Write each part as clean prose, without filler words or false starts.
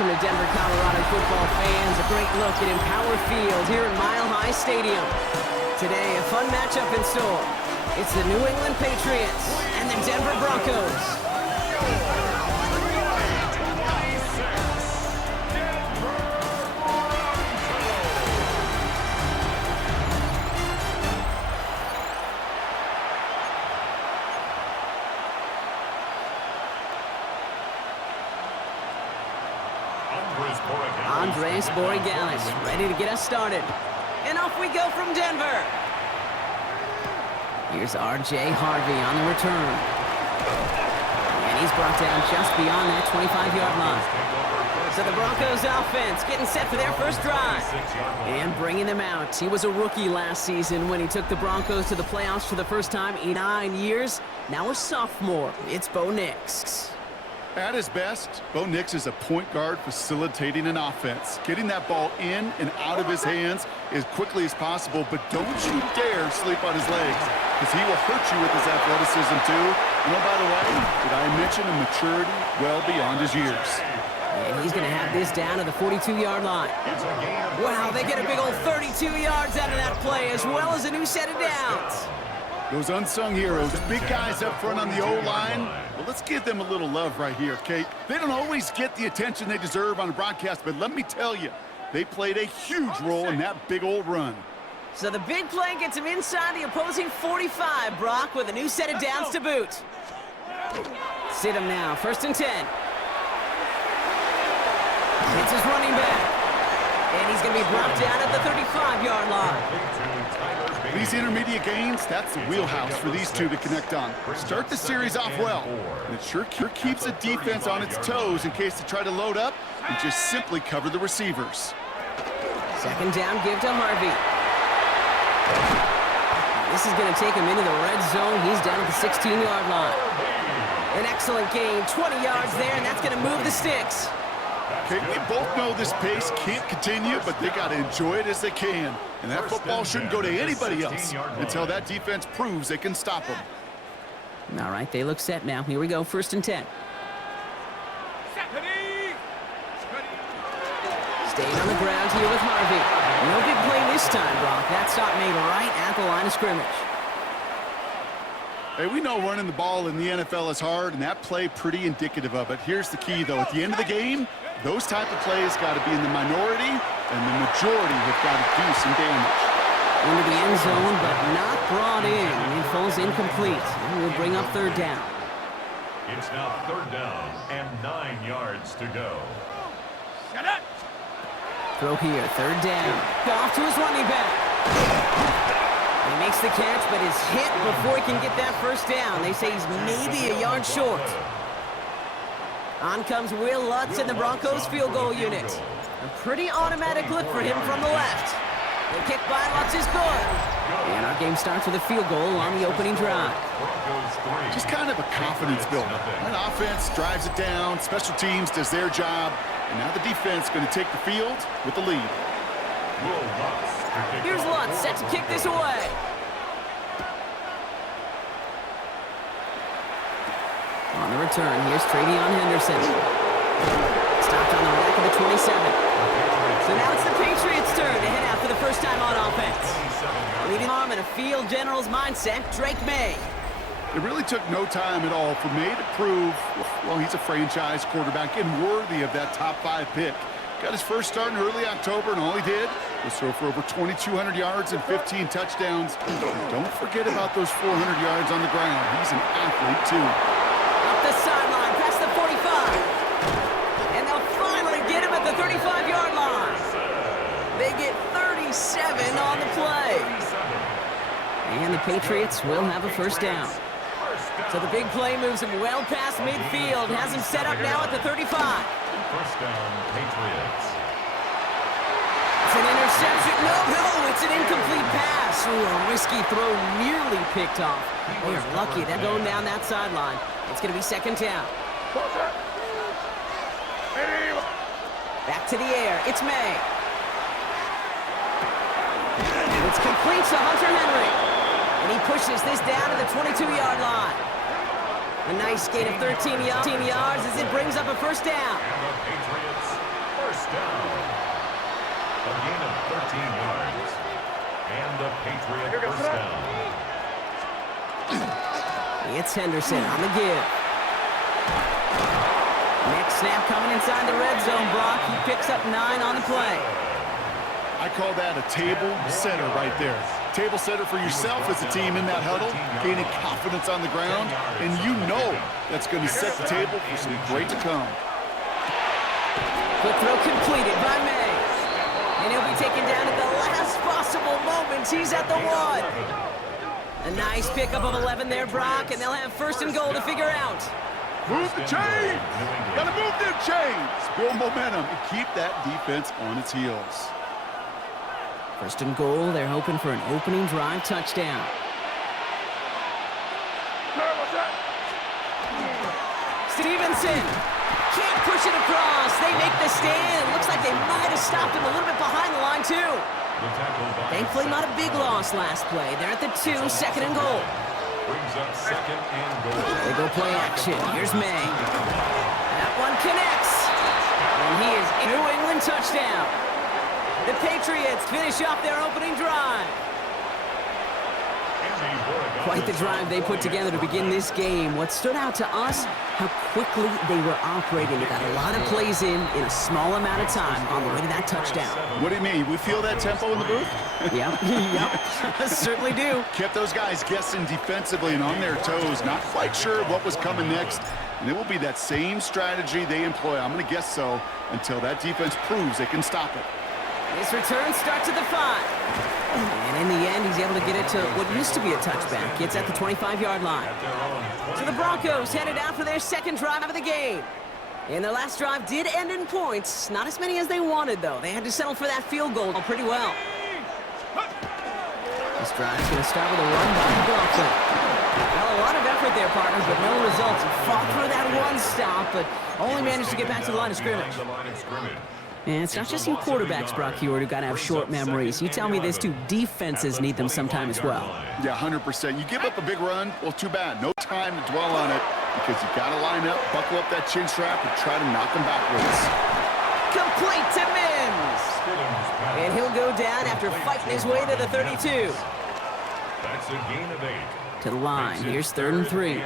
welcome to Denver, Colorado football fans. A great look at Empower Field here in Mile High Stadium. Today, a fun matchup in store. It's the New England Patriots and the Denver Broncos. Andres Borregalis ready to get us started. And off we go from Denver. Here's R.J. Harvey on the return. And he's brought down just beyond that 25-yard line. So the Broncos offense getting set for their first drive. And bringing them out. He was a rookie last season when he took the Broncos to the playoffs for the first time in 9 years. Now a sophomore. It's Bo Nix. At his best, Bo Nix is a point guard facilitating an offense, getting that ball in and out of his hands as quickly as possible, but don't you dare sleep on his legs, because he will hurt you with his athleticism too. And oh, by the way, did I mention a maturity well beyond his years? And he's going to have this down to the 42-yard line. Wow, they get a big old 32 yards out of that play, as well as a new set of downs. Those unsung heroes, big guys up front on the O-line. Well, let's give them a little love right here, Kate. They don't always get the attention they deserve on a broadcast, but let me tell you, they played a huge role in that big old run. So the big play gets him inside the opposing 45, Brock, with a new set of downs to boot. Sit him now, 1st and 10. It's his running back. And he's going to be brought down at the 35-yard line. These intermediate gains, that's the wheelhouse for these two to connect on. Start the series off well, and it sure keeps the defense on its toes in case they try to load up and just simply cover the receivers. 2nd down, give to Harvey. This is going to take him into the red zone. He's down at the 16-yard line. An excellent gain, 20 yards there, and that's going to move the sticks. Okay, we both know this pace can't continue, but they got to enjoy it as they can. And that football shouldn't go to anybody else until that defense proves they can stop them. All right, they look set now. Here we go, 1st and 10. Staying on the ground here with Harvey. No big play this time, Brock. That stop made right at the line of scrimmage. Hey, we know running the ball in the NFL is hard, and that play pretty indicative of it. Here's the key, though. At the end of the game, those type of plays got to be in the minority, and the majority have got to do some damage. Into the end zone, but not brought in. It falls incomplete. And we'll bring up 3rd down. It's now 3rd down and 9 yards to go. Shut up! Throw here, 3rd down. Off to his running back. He makes the catch, but is hit before he can get that 1st down. They say he's maybe a yard short. On comes Will Lutz in the Broncos field goal unit. A pretty automatic look for him from the left. The kick by Lutz is good. And our game starts with a field goal on the opening drive. Just kind of a confidence builder. That offense drives it down, special teams does their job, and now the defense going to take the field with the lead. Here's Lutz set to kick this away. On the return, here's Travion Henderson. Stopped on the back of the 27. So now it's the Patriots' turn to head out for the first time on offense. Leading arm in a field general's mindset, Drake May. It really took no time at all for May to prove, well, he's a franchise quarterback and worthy of that top 5 pick. Got his first start in early October, and all he did was throw for over 2,200 yards and 15 touchdowns. Don't forget about those 400 yards on the ground. He's an athlete, too. Up the sideline, past the 45. And they'll finally get him at the 35-yard line. They get 37 on the play. And the Patriots will have a 1st down. So the big play moves him well past midfield. Has him set up now at the 35. 1st down, Patriots. It's an interception. No, it's an incomplete pass. Ooh, a risky throw nearly picked off. They are lucky they're going down that sideline. It's going to be 2nd down. Back to the air. It's May. It's complete to Hunter Henry. And he pushes this down to the 22-yard line. A nice gain of 13 yards as it brings up a 1st down. first down. A gain of 13 yards. And the Patriot first down. It's Henderson on the give. Next snap coming inside the red zone, Brock. He picks up 9 on the play. I call that a table setter right there. Table setter for yourself as a team in that huddle, gaining confidence on the ground, and you know that's going to set the table for some great to come. Quick throw completed by May. And he'll be taken down at the last possible moments. He's at the 1. A nice pickup of 11 there, Brock, and they'll have first and goal to figure out. Move the chains! Gotta move them chains! Build momentum and keep that defense on its heels. First and goal, they're hoping for an opening drive touchdown. Stevenson can't push it across. They make the stand. Looks like they might have stopped him a little bit behind the line, too. Thankfully, not a big loss last play. They're at the 2, second and goal. Brings up second and goal. They go play action. Here's May. That one connects. And he is New England touchdown. The Patriots finish off their opening drive. Quite the drive they put together to begin this game. What stood out to us, how quickly they were operating. They got a lot of plays in a small amount of time on the way to that touchdown. What do you mean? We feel that tempo in the booth? Yep, certainly do. Kept those guys guessing defensively and on their toes, not quite sure what was coming next. And it will be that same strategy they employ, I'm going to guess so, until that defense proves they can stop it. This return starts at the 5. And in the end, he's able to get it to what used to be a touchback. It's at the 25-yard line. So the Broncos headed out for their second drive of the game. And their last drive did end in points. Not as many as they wanted, though. They had to settle for that field goal pretty well. This drive's going to start with a run by the Broncos. Well, a lot of effort there, partners, but no results. Fought through that one stop, but only managed to get back to the line of scrimmage. And it's not just you quarterbacks, Brock Heward, who got to have short memories. You tell me this too, defenses need them sometime as well. Yeah, 100%. You give up a big run, well, too bad. No time to dwell on it because you got to line up, buckle up that chin strap, and try to knock them backwards. Complete to Mims. And he'll go down after fighting his way to the 32. That's a gain of 8. To the line. Here's 3rd and 3.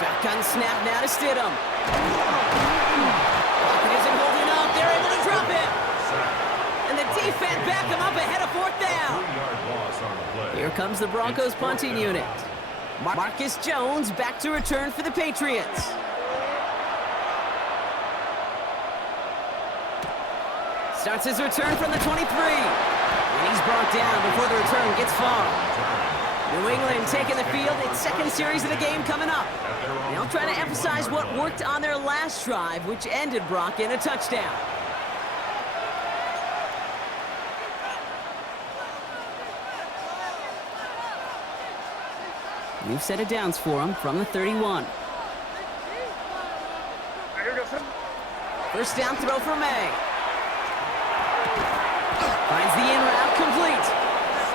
Shotgun snap now to Stidham. Pocket isn't holding up. They're able to drop it. And the defense back him up ahead of 4th down. Here comes the Broncos punting unit. Marcus Jones back to return for the Patriots. Starts his return from the 23. And he's brought down before the return gets far. New England taking the field. Its second series of the game coming up. They'll try to emphasize what worked on their last drive, which ended Brock in a touchdown. New set of downs for him from the 31. First down throw for May. Finds the in route complete.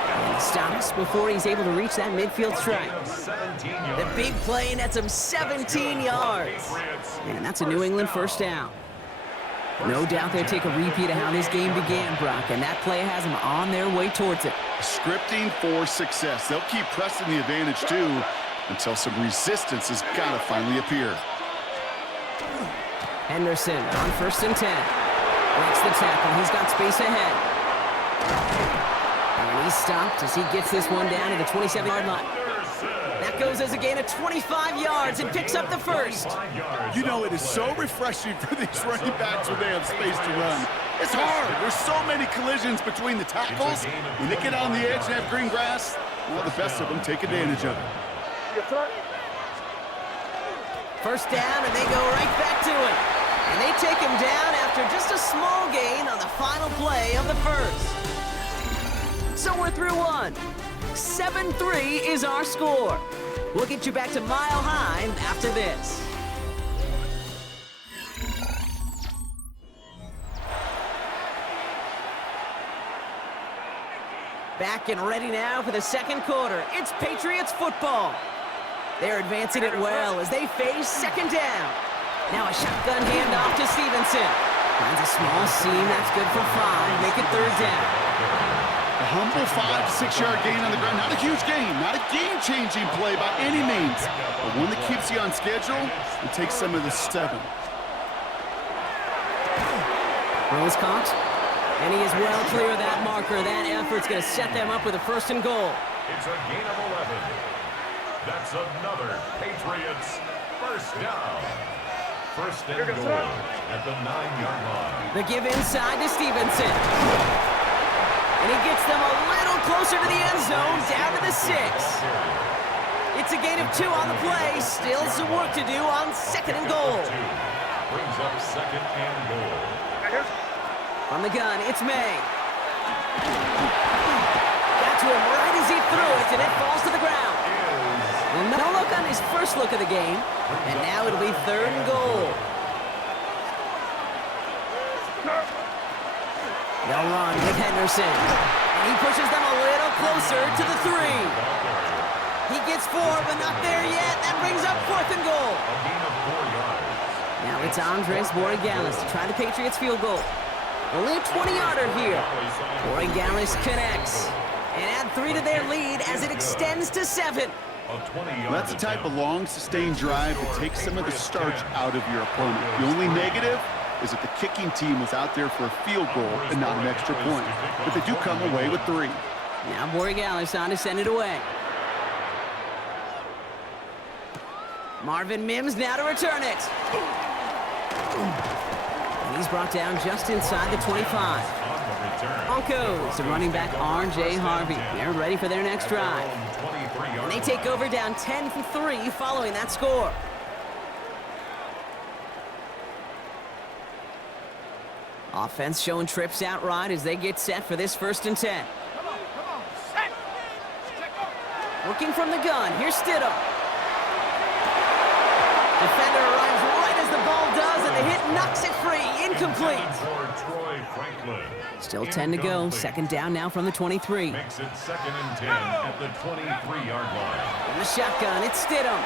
And he stops before he's able to reach that midfield strike. The big play nets him 17 yards. And that's a New England first down. No doubt they'll take a repeat of how this game began, Brock, and that play has them on their way towards it. Scripting for success. They'll keep pressing the advantage, too, until some resistance has got to finally appear. Henderson on 1st and 10. Breaks the tackle. He's got space ahead. And he's stopped as he gets this one down to the 27-yard line. That goes as a gain of 25 yards and picks up the first. You know, it is so refreshing for these running backs when they have space to run. It's hard. There's so many collisions between the tackles. When they get on the edge and have green grass, well, the best of them take advantage of it. First down, and they go right back to it. And they take him down after just a small gain on the final play of the first. So we're through one. 7-3 is our score. We'll get you back to Mile High after this. Back and ready now for the second quarter. It's Patriots football. They're advancing it well as they face second down. Now a shotgun handoff to Stevenson. Finds a small seam. That's good for 5. Make it third down. A humble 5 to 6 yard gain on the ground. Not a huge gain, not a game-changing play by any means, but one that keeps you on schedule and takes some of the 7. Rose caught, and he is well clear of that marker. That effort's going to set them up with a 1st and goal. It's a gain of 11. That's another Patriots first down. 1st and goal at the 9-yard line. The give inside to Stevenson. And he gets them a little closer to the end zone, down to the 6. It's a gain of 2 on the play. Still some work to do on 2nd and goal. Brings up 2nd and goal. From the gun, it's May. Got to him right as he threw it, and it falls to the ground. Well, no look on his first look of the game, and now it'll be 3rd and goal. They'll run with Henderson, and he pushes them a little closer to the 3. He gets 4, but not there yet. That brings up 4th and goal. A gain of 4 yards. Now it's Andres Borregales to try the Patriots field goal. Only a 20-yarder here. Borregales connects, and add 3 to their lead as it extends to 7. That's the type of long, sustained drive that takes some of the starch out of your opponent. The only negative is that the kicking team was out there for a field goal and not an extra point. But they do come away with 3. Now Borregales on to send it away. Marvin Mims now to return it. And he's brought down just inside the 25. Broncos, the running back R.J. Harvey. They're ready for their next drive. And they take over down 10-3 following that score. Offense showing trips out right as they get set for this 1st and 10. Working from the gun, here's Stidham. Defender arrives right as the ball does, and the hit knocks it free. Incomplete. Still 10 to go. 2nd down now from the 23. Makes it 2nd and 10 at the 23-yard line. In the shotgun, it's Stidham.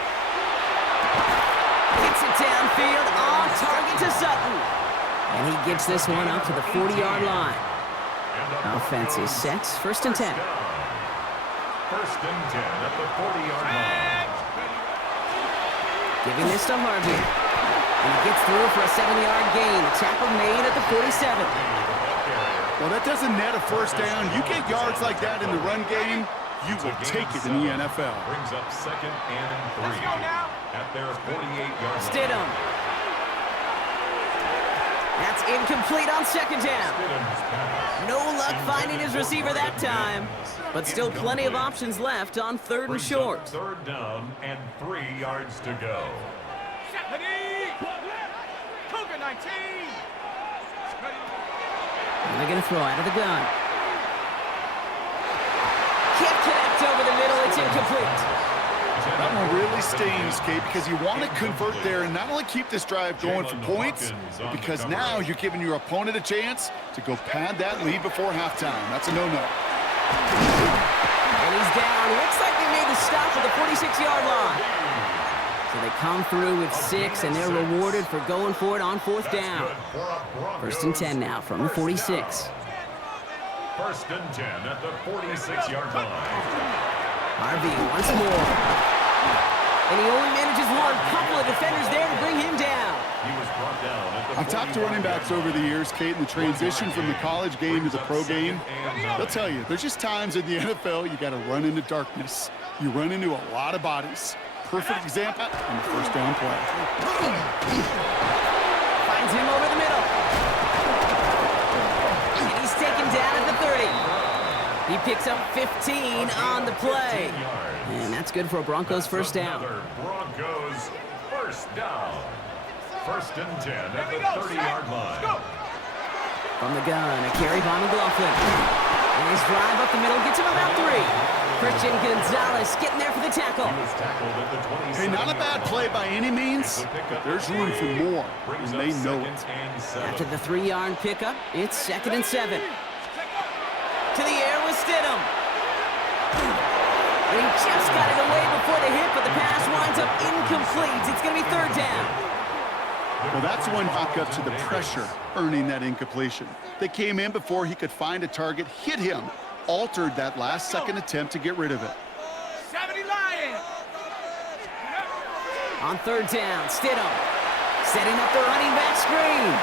Gets it downfield, on target to Sutton. And he gets this one up to the 40-yard line. Offense is set. 1st and 10. 1st and 10 at the 40-yard line. Giving this to Harvey. And he gets through for a 7-yard gain. A tackle made at the 47. Well, that doesn't net a 1st down. You get yards like that in the run game, you will take it in the NFL. Brings up 2nd and 3 at their 48-yard line. Stidham. That's incomplete on 2nd down. No luck finding his receiver that time, but still plenty of options left on 3rd and short. 3rd down and 3 yards to go. And they're going to throw out of the gun. Can't connect over the middle. It's incomplete. That one really stings, Kate, because you want to convert there and not only keep this drive going for points, but because now you're giving your opponent a chance to go pad that lead before halftime. That's a no-no. And he's down. Looks like they made the stop at the 46-yard line. So they come through with 6, and they're rewarded for going for it on 4th down. 1st and 10 now from the 46. 1st and 10 at the 46-yard line. Harvey once more. And he only manages one. Couple of defenders there to bring him down. He was brought down at the I've talked to running backs over the years, Kate, and the transition from the college game to the pro game. They'll tell you, there's just times in the NFL you got to run into darkness. You run into a lot of bodies. Perfect example on the 1st down play. Finds him over the middle. And he's taken down at the 30. He picks up 15 on the play. And that's good for a Broncos 1st down. Broncos 1st down. 1st and 10 at the 30-yard line. From the gun, a carry by McLaughlin. And his drive up the middle gets him about 3. Christian Gonzalez getting there for the tackle. He was tackled at the 27. Hey, not a bad play by any means, but there's room for more, and they know it. After the 3-yard pickup, it's 2nd and 7. To the air with Stidham. And he just got it away before the hit, but the pass winds up incomplete. It's going to be 3rd down. Well, that's one back up to the pressure, earning that incompletion. They came in before he could find a target, hit him, altered that last-second attempt to get rid of it. 70 Lions! On third down, Stidham setting up the running back screen.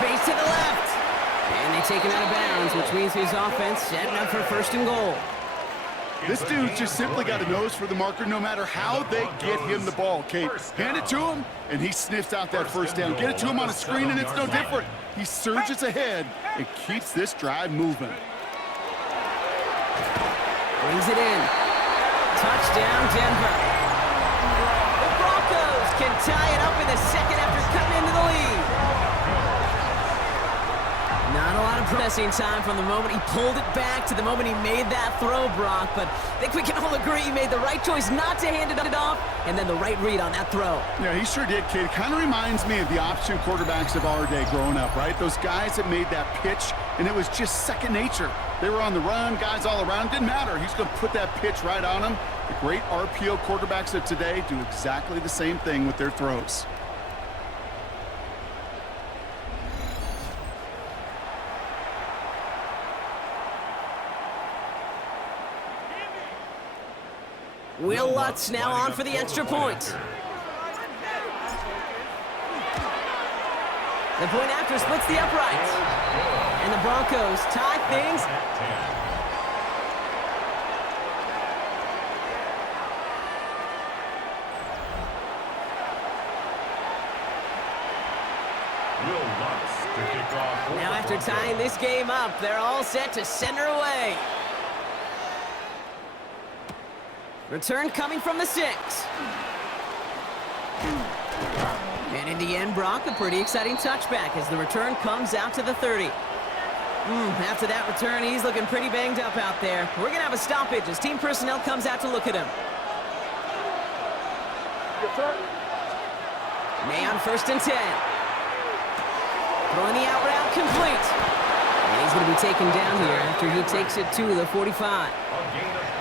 Space to the left. And they take him out of bounds, which means his offense setting up for first and goal. This dude just simply got a nose for the marker no matter how they get him the ball, Kate. Hand it to him, and he sniffs out that first down. Get it to him on a screen, and it's no different. He surges ahead and keeps this drive moving. Brings it in. Touchdown, Denver. The Broncos can tie it up in the second after coming into the lead. Not a lot of pressing time from the moment he pulled it back to the moment he made that throw, Brock, but I think we can all agree he made the right choice not to hand it off, and then the right read on that throw. Yeah, he sure did, kid. Kind of reminds me of the option quarterbacks of our day growing up, right? Those guys that made that pitch, and it was just second nature. They were on the run, guys all around. Didn't matter. He's going to put that pitch right on them. The great RPO quarterbacks of today do exactly the same thing with their throws. Will Lutz now on for the extra point. The point after splits the uprights. And the Broncos tie things. Now after tying this game up, they're all set to send her away. Return coming from the 6. And in the end, Brock, a pretty exciting touchback as the return comes out to the 30. After that return, he's looking pretty banged up out there. We're going to have a stoppage as team personnel comes out to look at him. May on 1st and 10. Throwing the out route complete. And he's going to be taken down here after he takes it to the 45.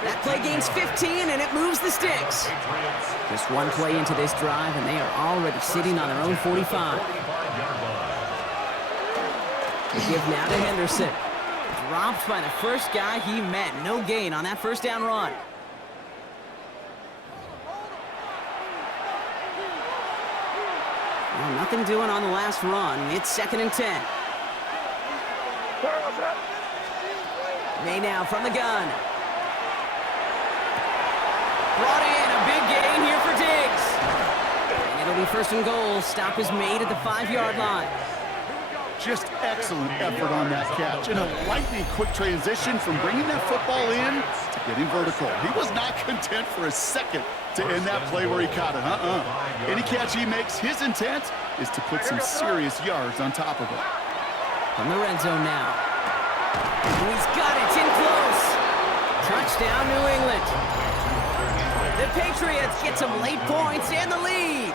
That play gains 15, and it moves the sticks. Just one play into this drive, and they are already sitting on their own 45. The give now to Henderson. Dropped by the first guy he met. No gain on that first down run. Well, nothing doing on the last run. It's 2nd and 10. May now from the gun. Brought in a big gain here for Diggs. And it'll be 1st and goal. Stop is made at the 5-yard line. Just excellent effort on that catch. And a lightning quick transition from bringing that football in to getting vertical. He was not content for a second to end that play where he caught it. Any catch he makes, his intent is to put some serious yards on top of it. From the red zone now. And he's got it. It's in close. Touchdown, New England. The Patriots get some late points and the lead.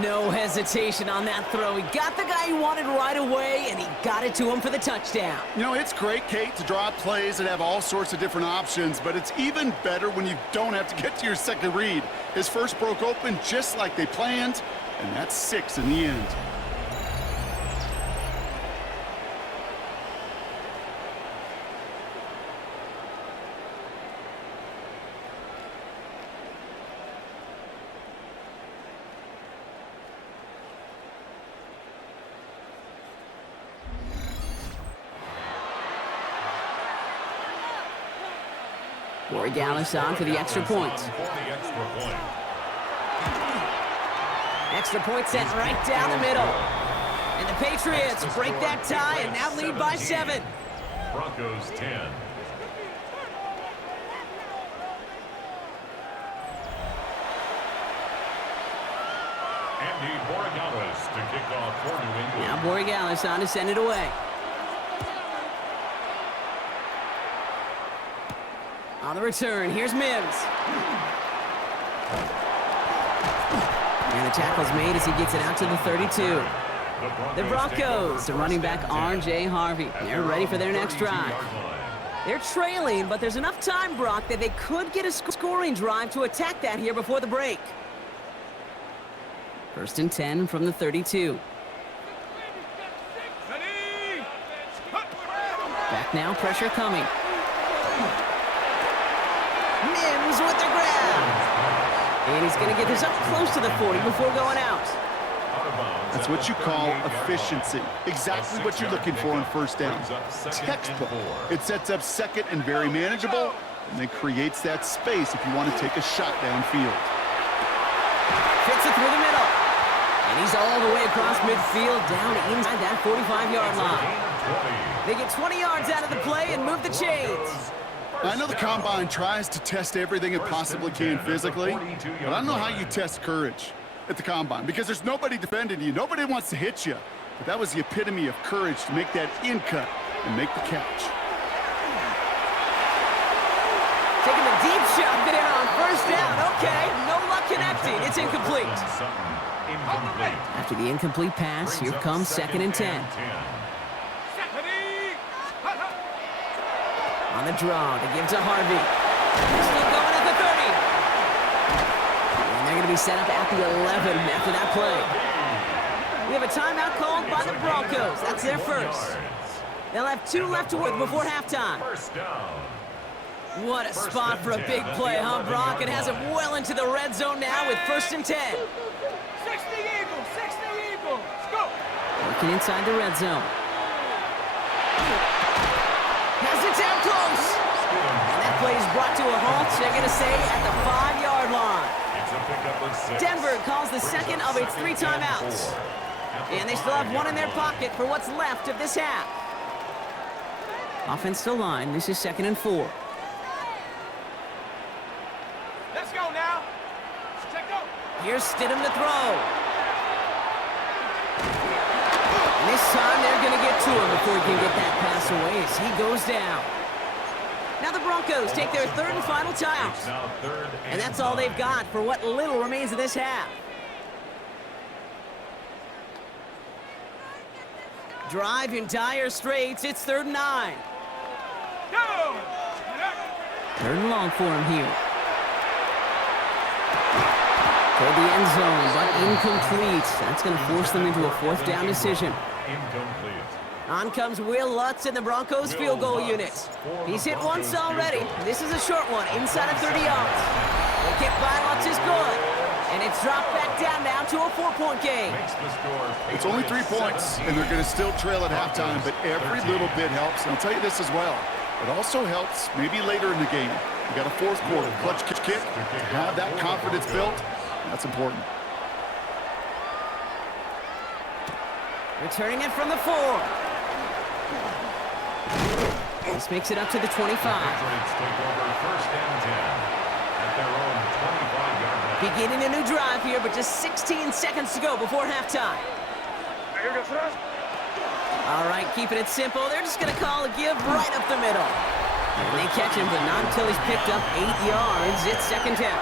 No hesitation on that throw. He got the guy he wanted right away, and he got it to him for the touchdown. You know, it's great, Kate, to draw up plays and have all sorts of different options, but it's even better when you don't have to get to your second read. His first broke open just like they planned, and that's 6 in the end. Gallus on for the extra point. Extra point sent right down the middle. And the Patriots break that tie and now lead by 7. Broncos 10. Andy Borregales to kick off for New England. Now Borregales on to send it away. On the return, here's Mims. And the tackle's made as he gets it out to the 32. The Broncos, the running back R.J. Harvey. They're ready for their next drive. They're trailing, but there's enough time, Brock, that they could get a scoring drive to attack that here before the break. First and 10 from the 32. Ready? Back now, pressure coming. Mims with the grab. And he's going to get this up close to the 40 before going out. That's what you call efficiency. Exactly what you're looking for in first down. Textbook. It sets up second and very manageable, and then creates that space if you want to take a shot downfield. Fits it through the middle. And he's all the way across midfield down inside that 45-yard line. They get 20 yards out of the play and move the chains. I know the Combine tries to test everything it possibly can physically, but I don't know how you test courage at the Combine, because there's nobody defending you. Nobody wants to hit you. But that was the epitome of courage to make that in cut and make the catch. Taking a deep shot there on first down. Okay, no luck connecting. It's incomplete. After the incomplete pass, here comes second and 10. On the draw to give to Harvey. Still going at the 30. And they're going to be set up at the 11 after that play. We have a timeout called by the Broncos. That's their first. They'll have 2 left to work before halftime. What a spot for a big play, huh, Brock? It has it well into the red zone now with first and 10. 60 Eagles, 60 Eagles. Go. Working inside the red zone. Has it down close. And that play is brought to a halt, they're going to say, at the 5-yard line. Denver calls the second of its 3 timeouts. And they still have 1 in their pocket for what's left of this half. Offensive line, this is second and 4. Let's go now. Check go. Here's Stidham to throw. And this time they're going to get to him before he can get that pass away as he goes down. Now the Broncos take their 3rd and final timeout. And that's all they've got for what little remains of this half. Drive in dire straits. It's 3rd and 9. Go. 3rd and long for him here. Toward the end zone, but incomplete. That's going to force them into a 4th down decision. On comes Will Lutz in the Broncos field goal unit. He's hit once already. This is a short one, inside of 30 yards. The kick by Lutz is good. And it's dropped back down now to a 4-point game. It's only 3 points, and they're going to still trail at halftime, but every little bit helps. And I'll tell you this as well. It also helps maybe later in the game. You got a 4th quarter clutch kick to have that confidence built. That's important. Returning it from the 4. This makes it up to the 25. Beginning a new drive here, but just 16 seconds to go before halftime. All right, keeping it simple. They're just going to call a give right up the middle. And they catch him, but not until he's picked up 8 yards. It's second down.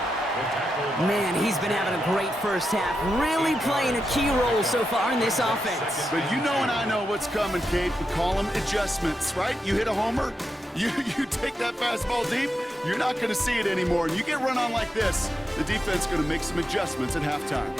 Man, he's been having a great first half, really playing a key role so far in this offense. But you know and I know what's coming, Kate. We call them adjustments, right? You hit a homer, you take that fastball deep, you're not going to see it anymore. And you get run on like this, the defense is going to make some adjustments at halftime.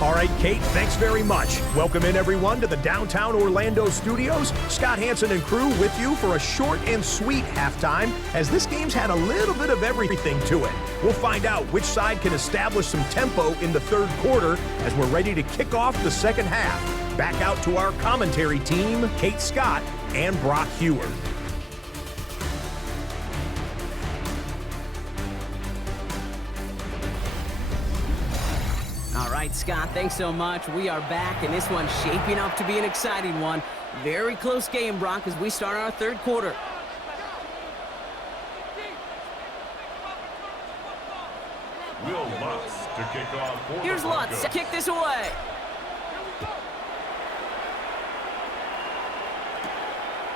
All right, Kate, thanks very much. Welcome in, everyone, to the downtown Orlando studios. Scott Hansen and crew with you for a short and sweet halftime, as this game's had a little bit of everything to it. We'll find out which side can establish some tempo in the 3rd quarter as we're ready to kick off the 2nd half. Back out to our commentary team, Kate Scott and Brock Hewer. All right, Scott, thanks so much. We are back, and this one's shaping up to be an exciting one. Very close game, Brock, as we start our 3rd quarter. Will Lutz to kick off for Here's the Lutz to Broncos. kick this away.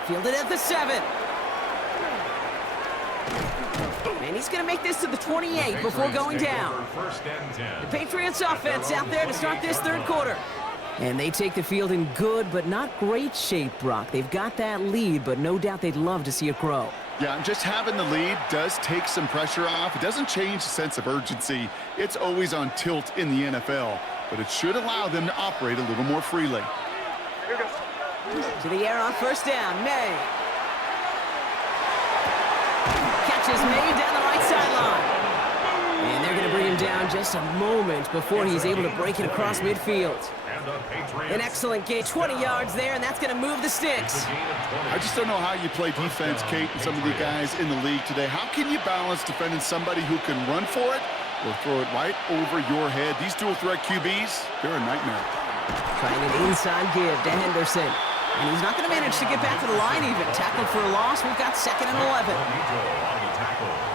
Fielded at the 7. And he's going to make this to the 28 before going down. The Patriots offense out there to start this 3rd quarter. And they take the field in good but not great shape, Brock. They've got that lead, but no doubt they'd love to see it grow. Yeah, and just having the lead does take some pressure off. It doesn't change the sense of urgency. It's always on tilt in the NFL, but it should allow them to operate a little more freely. To the air on first down, May. Catches May down the right sideline. And they're going to bring him down just a moment before he's able to break it across midfield. An excellent gain, 20 yards there, and that's going to move the sticks. I just don't know how you play defense, Kate, and some of the guys in the league today. How can you balance defending somebody who can run for it or throw it right over your head? These dual-threat QBs, they're a nightmare. Trying an inside give to Henderson. And he's not going to manage to get back to the line even. Tackled for a loss. We've got 2nd and 11.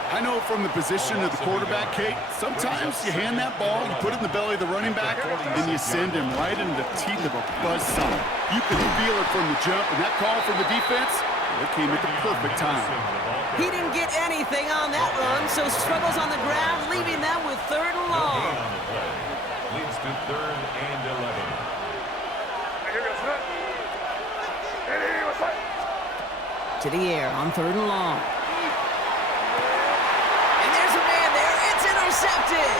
I know from the position of the quarterback, Kate, sometimes you hand that ball, you put it in the belly of the running back, and you send him right into the teeth of a buzzsaw. You can feel it from the jump, and that call from the defense, it came at the perfect time. He didn't get anything on that run, so struggles on the ground, leaving them with 3rd and long. Leads to 3rd and 11. To the air on 3rd and long. And there's a man there. It's intercepted.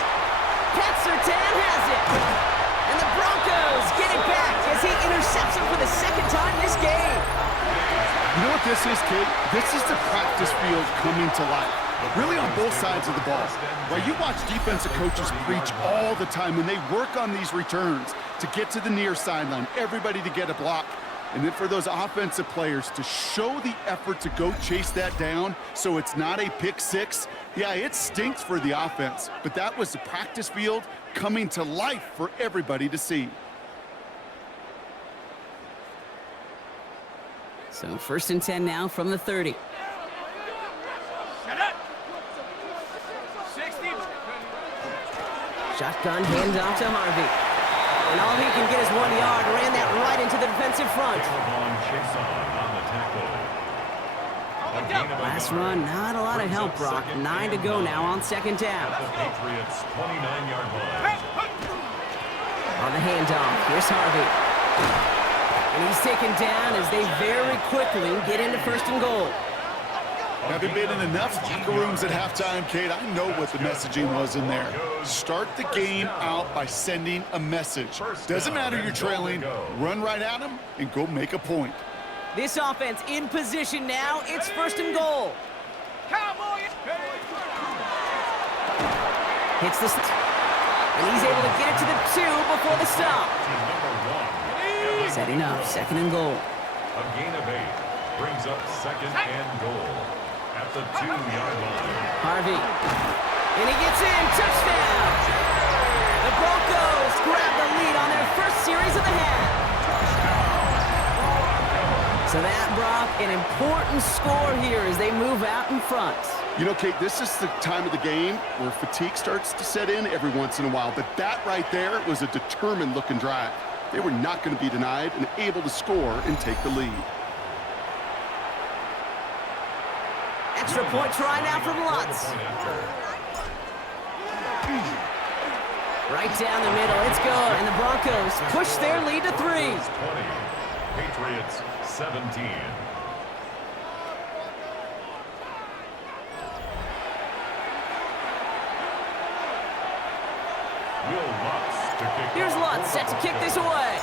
Pat Surtain has it. And the Broncos get it back as he intercepts him for the 2nd time this game. You know what this is, Kate? This is the practice field coming to life. Really on both sides of the ball. Right, you watch defensive coaches preach all the time when they work on these returns to get to the near sideline, everybody to get a block. And then for those offensive players to show the effort to go chase that down so it's not a pick six. Yeah, it stinks for the offense, but that was the practice field coming to life for everybody to see. So 1st and 10 now from the 30. Shotgun handoff to Harvey. And all he can get is 1 yard. Ran that right into the defensive front. Last run, not a lot of help, Brock. 9 to go now on 2nd down. Patriots 29-yard line. On the handoff, here's Harvey. And he's taken down as they very quickly get into 1st and goal. Having been in enough locker rooms at halftime, Kate, I know what the messaging was in there. Start the game out by sending a message. Doesn't matter you're trailing, run right at them and go make a point. This offense in position now. It's 1st and goal. Hits the... And he's able to get it to the 2 before the stop. Setting up 2nd and goal. A gain of 8 brings up 2nd and goal at the 2-yard line. Harvey. And he gets in. Touchdown. The Broncos grab the lead on their first series of the half. So that, Brock, an important score here as they move out in front. You know, Kate, this is the time of the game where fatigue starts to set in every once in a while. But that right there was a determined-looking drive. They were not going to be denied and able to score and take the lead. Extra point try now from Lutz. Right down the middle, it's good. And the Broncos push their lead to 3. 20, Patriots 17. Here's Lutz set to kick this away.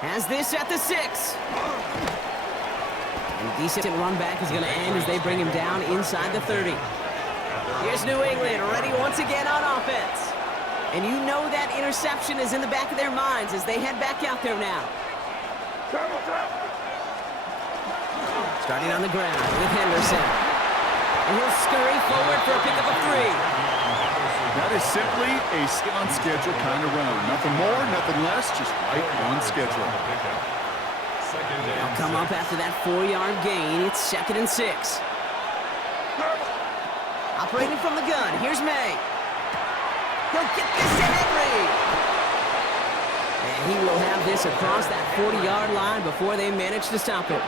Has this at the 6. And decent run back is going to end as they bring him down inside the 30. Here's New England ready once again on offense. And you know that interception is in the back of their minds as they head back out there now. Starting on the ground with Henderson. And he'll scurry forward for a pickup of 3. That is simply a on-schedule kind of run. Nothing more, nothing less, just right on schedule. They'll come up after that 4-yard gain. It's 2nd and 6. Operating from the gun, here's May. He'll get this to Henry. And he will have this across that 40-yard line before they manage to stop it.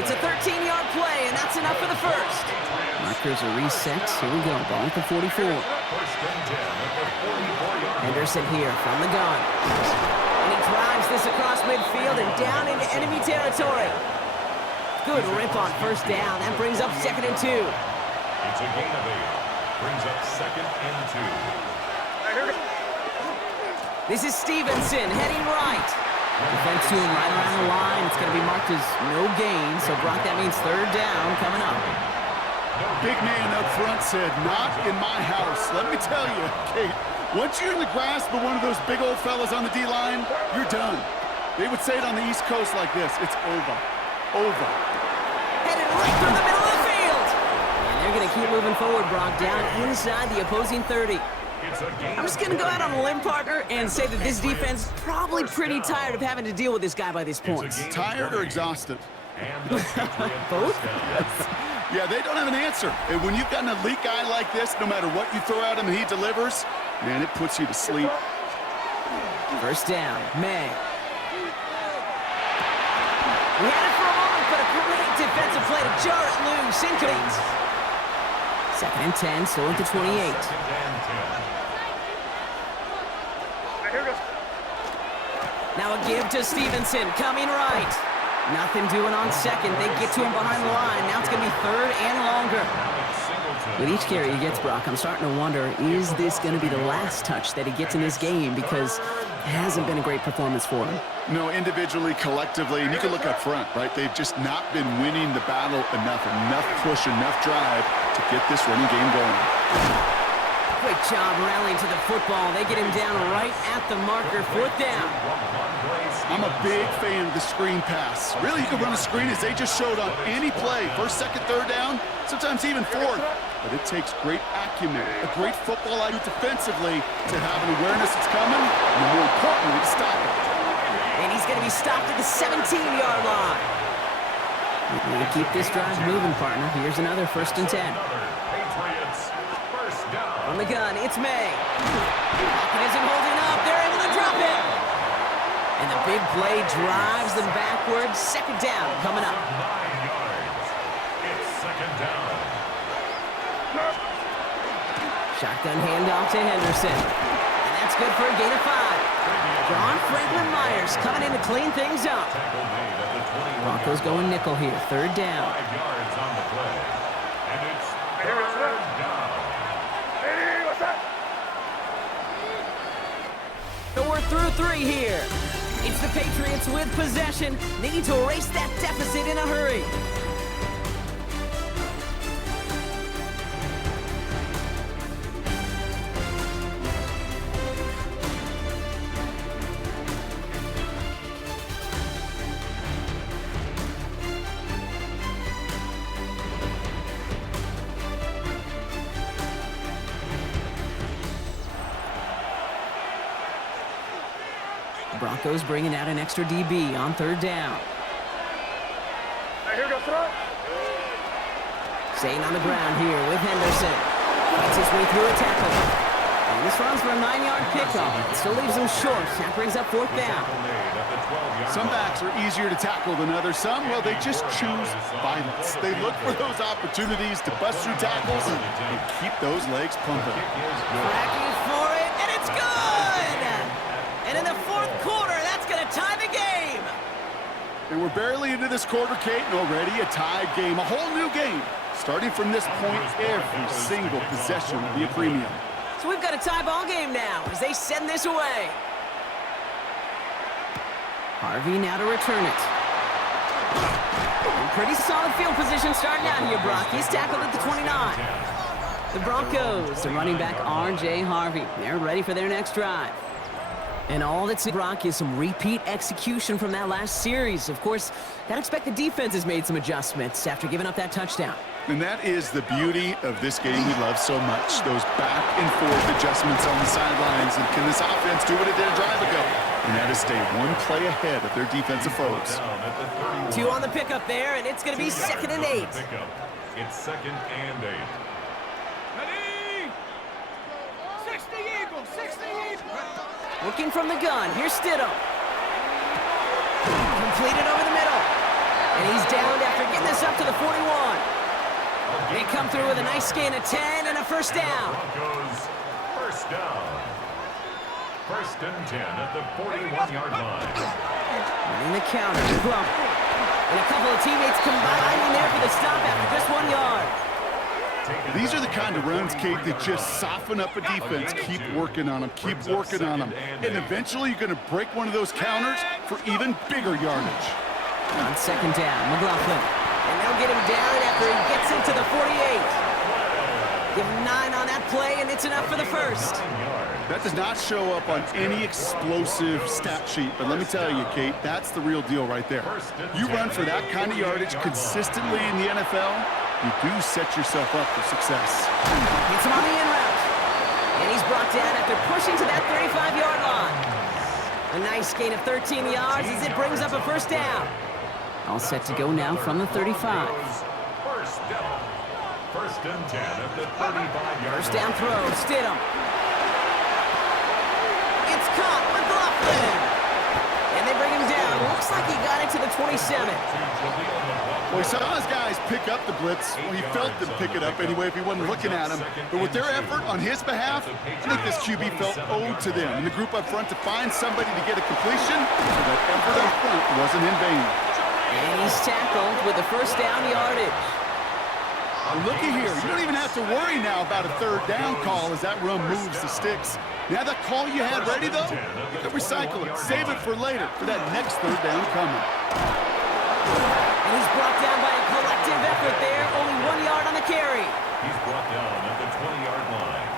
It's a 13-yard play, and that's enough for the first. Markers are reset. Here we go. Ball at the 44. Henderson here from the gun. And he drives this across midfield and down into enemy territory. Good rip on first down. That brings up 2nd and 2. It's a gain of 8. Brings up 2nd and 2. This is Stevenson heading right. Defense to him right around the line. It's going to be marked as no gain. So, Brock, that means 3rd down coming up. Big man up front said, not in my house. Let me tell you, Kate, once you're in the grasp of one of those big old fellas on the D-line, you're done. They would say it on the East Coast like this. It's over. Over. Headed right through the middle of the field. And they're going to keep moving forward, Brock, down inside the opposing 30. I'm just going to go out on a limb, partner, and say that this defense is probably pretty tired of having to deal with this guy by this point. Tired or exhausted? Both? Yeah, they don't have an answer. And when you've got an elite guy like this, no matter what you throw at him and he delivers, man, it puts you to sleep. First down, May. We had it for a moment, but a great defensive play to jar it loose. Incomplete. 2nd and 10, still at the 28. Now a give to Stevenson, coming right. Nothing doing on 2nd. They get to him behind the line. Now it's going to be 3rd and longer. With each carry he gets, Brock, I'm starting to wonder, is this going to be the last touch that he gets in this game? Because it hasn't been a great performance for him. No, individually, collectively, and you can look up front, right? They've just not been winning the battle enough push, enough drive to get this running game going. Great job rallying to the football. They get him down right at the marker. 4th down. I'm a big fan of the screen pass. Really, you can run a screen as they just showed on any play. 1st, 2nd, 3rd down, sometimes even 4th. But it takes great acumen, a great football IQ defensively to have an awareness it's coming, and more importantly, to stop it. And he's going to be stopped at the 17-yard line. We're going to keep this drive moving, partner. Here's another 1st and 10. On the gun, it's May. Pocket isn't holding up. They're able to drop it. And the big play drives them backwards. 2nd down coming up. 9 yards. It's 2nd down. Shotgun handoff to Henderson. And that's good for a gain of 5. John Franklin Myers coming in to clean things up. Broncos going nickel here. 3rd down. 5 yards on the play. And it's 3rd down. So we're through 3 here. It's the Patriots with possession. They need to erase that deficit in a hurry. Broncos bringing out an extra DB on 3rd down. Staying on the ground here with Henderson. Fights his way through a tackle. And this runs for a 9-yard pickup. It still leaves him short. That brings up 4th down. Some backs are easier to tackle than others. Some, well, they just choose violence. They look for those opportunities to bust through tackles and keep those legs pumping. Cracking for it, and it's good! And in the 4th quarter, that's going to tie the game. And we're barely into this quarter, Kate, and already a tied game, a whole new game. Starting from this point, every single possession will be a premium. So we've got a tie ball game now as they send this away. Harvey now to return it. And pretty solid field position starting out here, Brock. He's tackled at the 29. The Broncos, the running back R.J. Harvey. They're ready for their next drive. And all that's in Brock is some repeat execution from that last series. Of course, gotta expect the defense has made some adjustments after giving up that touchdown. And that is the beauty of this game we love so much. Those back and forth adjustments on the sidelines. And can this offense do what it did a drive ago? And that is stay one play ahead of their defensive foes. 2 on the pickup there, and it's gonna be 2nd and 8. It's 2nd and 8. Ready? 60 Eagles, 60 Eagles. Looking from the gun, here's Stidham. Completed over the middle. And he's downed after getting this up to the 41. They come through with a nice gain of 10 and a 1st down. Broncos, 1st down. First and 10 at the 41-yard line. Running the counter. And a couple of teammates combining there for the stop after just 1 yard. These are the kind of runs, Kate, that just soften up a defense. Keep working on them. Keep working on them. And eventually you're going to break one of those counters for even bigger yardage. On second down, McLaughlin. And they'll get him down after he gets into the 48. Give him 9 on that play, and it's enough for the first. That does not show up on any explosive stat sheet, but let me tell you, Kate, that's the real deal right there. You run for that kind of yardage consistently in the NFL, you do set yourself up for success. Gets him on the in route. And he's brought down after pushing to that 35-yard line. A nice gain of 13 yards as it brings up a first down. All set to go now from the 35. First down. First and 10 at the 35-yard First down throw, Stidham. It's caught, McLaughlin. And they bring him down. Looks like he got it to the 27. Well, he saw his guys pick up the blitz. Well, he felt them pick it up anyway if he wasn't looking at him. But with their effort on his behalf, I think this QB felt owed to them. And the group up front to find somebody to get a completion, so that effort up front wasn't in vain. And he's tackled with the first down yardage. Well, looky here. You don't even have to worry now about a third down call as that run moves the sticks. Now that call you had ready, though, you can recycle it. Save it for later, for that next third down coming. And he's brought down by a collective effort there. Only 1 yard on the carry. He's brought down at the 20-yard line.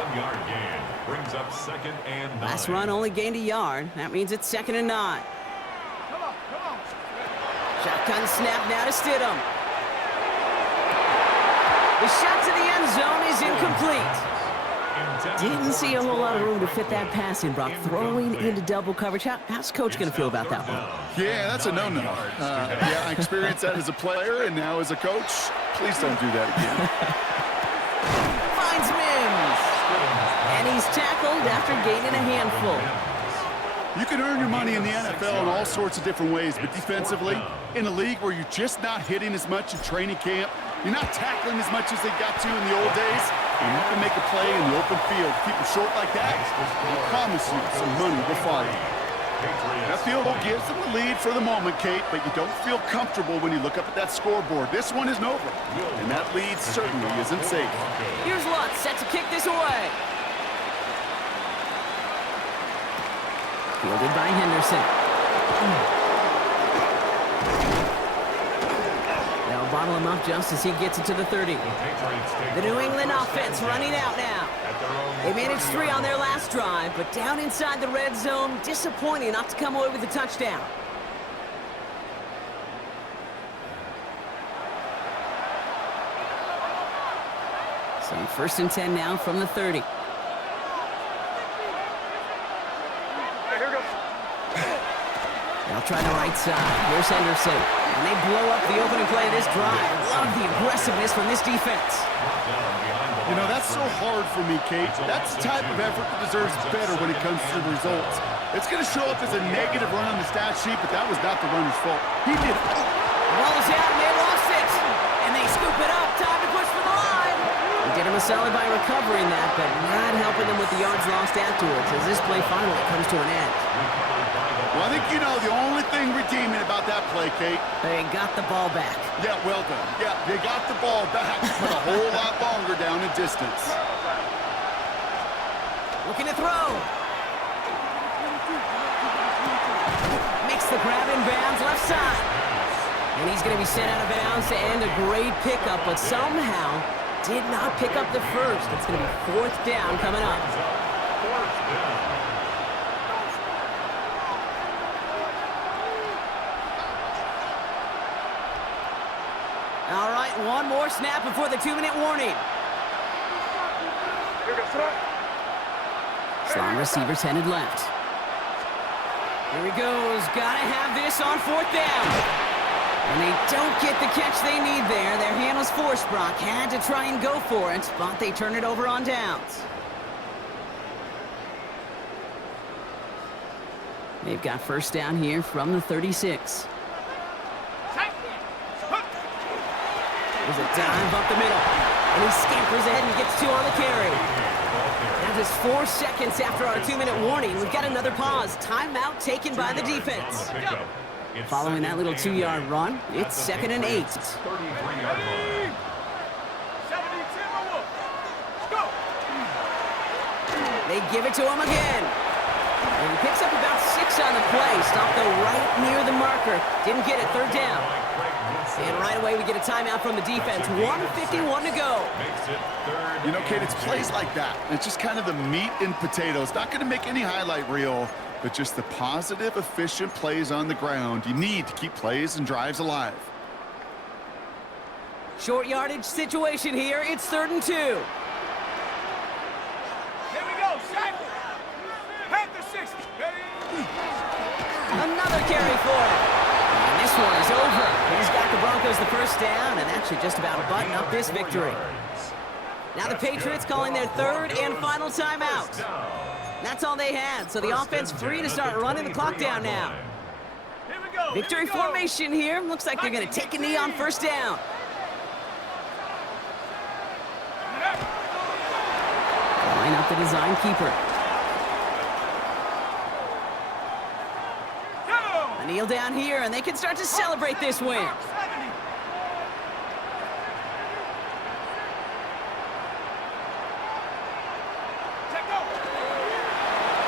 1 yard gain brings up second and 9. Last run only gained a yard. That means it's second and 9. Come on. Shotgun snap now to Stidham. The shot to the end zone is incomplete. Didn't see a whole lot of room to fit that passing, Brock. Throwing into double coverage. How's Coach going to feel about that one? Yeah, that's a no-no. Yeah, I experienced that as a player and now as a coach. Please don't do that again. Finds Mims. And he's tackled after gaining a handful. You can earn your money in the NFL in all sorts of different ways, but defensively, in a league where you're just not hitting as much in training camp, you're not tackling as much as they got to in the old days, and you can make a play in the open field. Keep it short like that, I promise you some money will follow. That field goal gives them the lead for the moment, Kate, but you don't feel comfortable when you look up at that scoreboard. This one isn't over, and that lead certainly isn't safe. Here's Lutz set to kick this away. Fielded by Henderson. They'll bottle him up just as he gets it to the 30. The New England offense running out now. They managed 3 on their last drive, but down inside the red zone, disappointing not to come away with a touchdown. So first and 10 now from the 30. They'll try the right side. Here's Henderson. And they blow up the opening play of this drive. Love the aggressiveness from this defense. You know, that's so hard for me, Kate. That's the type of effort that deserves better when it comes to the results. It's going to show up as a negative run on the stat sheet, but that was not the runner's fault. He did. Ball is out, and they lost it. And they scoop it up. Time to push for the line. He did him a solid by recovering that, but not helping them with the yards lost afterwards as this play finally comes to an end. Well, I think you know the only thing redeeming about that play, Kate. They got the ball back. Yeah, well done. Yeah, they got the ball back, but a whole lot longer down in distance. Looking to throw. Makes the grab in bounds left side. And he's going to be sent out of bounds to end a great pickup, but somehow did not pick up the first. It's going to be fourth down coming up. All right, one more snap before the 2-minute warning. Slot receivers headed left. Here he goes. Gotta have this on fourth down. And they don't get the catch they need there. Their hand was forced, Brock. Had to try and go for it, but they turn it over on downs. They've got first down here from the 36. There's a dive up the middle. And he scampers ahead and gets 2 on the carry. That just 4 seconds after our 2-minute warning. We've got another pause. Timeout taken by the defense. Following that little 2-yard run, it's 2nd and 8. 33-yard line. They give it to him again. And he picks up about 6 on the play. Stopped though right near the marker. Didn't get it. 3rd down. And right away we get a timeout from the defense. 1:51 to go. You know, Kate, it's plays like that. It's just kind of the meat and potatoes. Not going to make any highlight reel, but just the positive, efficient plays on the ground. You need to keep plays and drives alive. Short yardage situation here. It's 3rd and 2. Here we go, Shaq. Panther 60. Another carry for him. And this one is over. He's got the Broncos the 1st down and actually just about to button up this victory. Now the Patriots calling their 3rd and final timeout. That's all they had, so the offense free to start running the clock down now. Here we go. Victory formation here. Looks like they're going to take a knee on 1st down. Line up the design keeper. A kneel down here, and they can start to celebrate this win.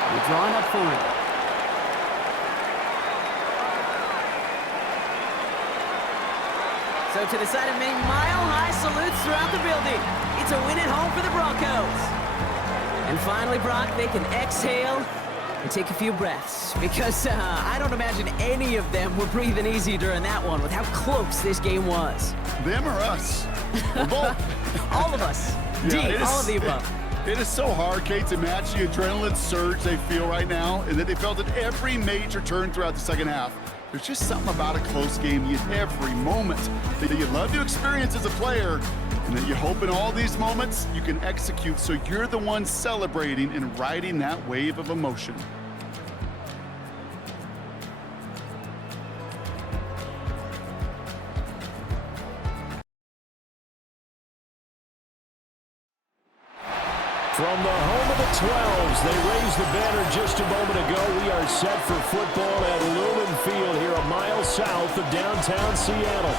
We're drawing up for it. So to the side of Maine, mile-high salutes throughout the building. It's a win at home for the Broncos. And finally, Brock, they can exhale and take a few breaths, because I don't imagine any of them were breathing easy during that one with how close this game was. Them or us? We're both. All of us. Yeah, All of the above. It is so hard, Kate, to match the adrenaline surge they feel right now, and that they felt at every major turn throughout the 2nd half. There's just something about a close game you every moment that you love to experience as a player, and that you hope in all these moments you can execute so you're the one celebrating and riding that wave of emotion. From the home of the 12s, they raised the banner just a moment ago. We are set for football at Lumen Field here a mile south of downtown Seattle.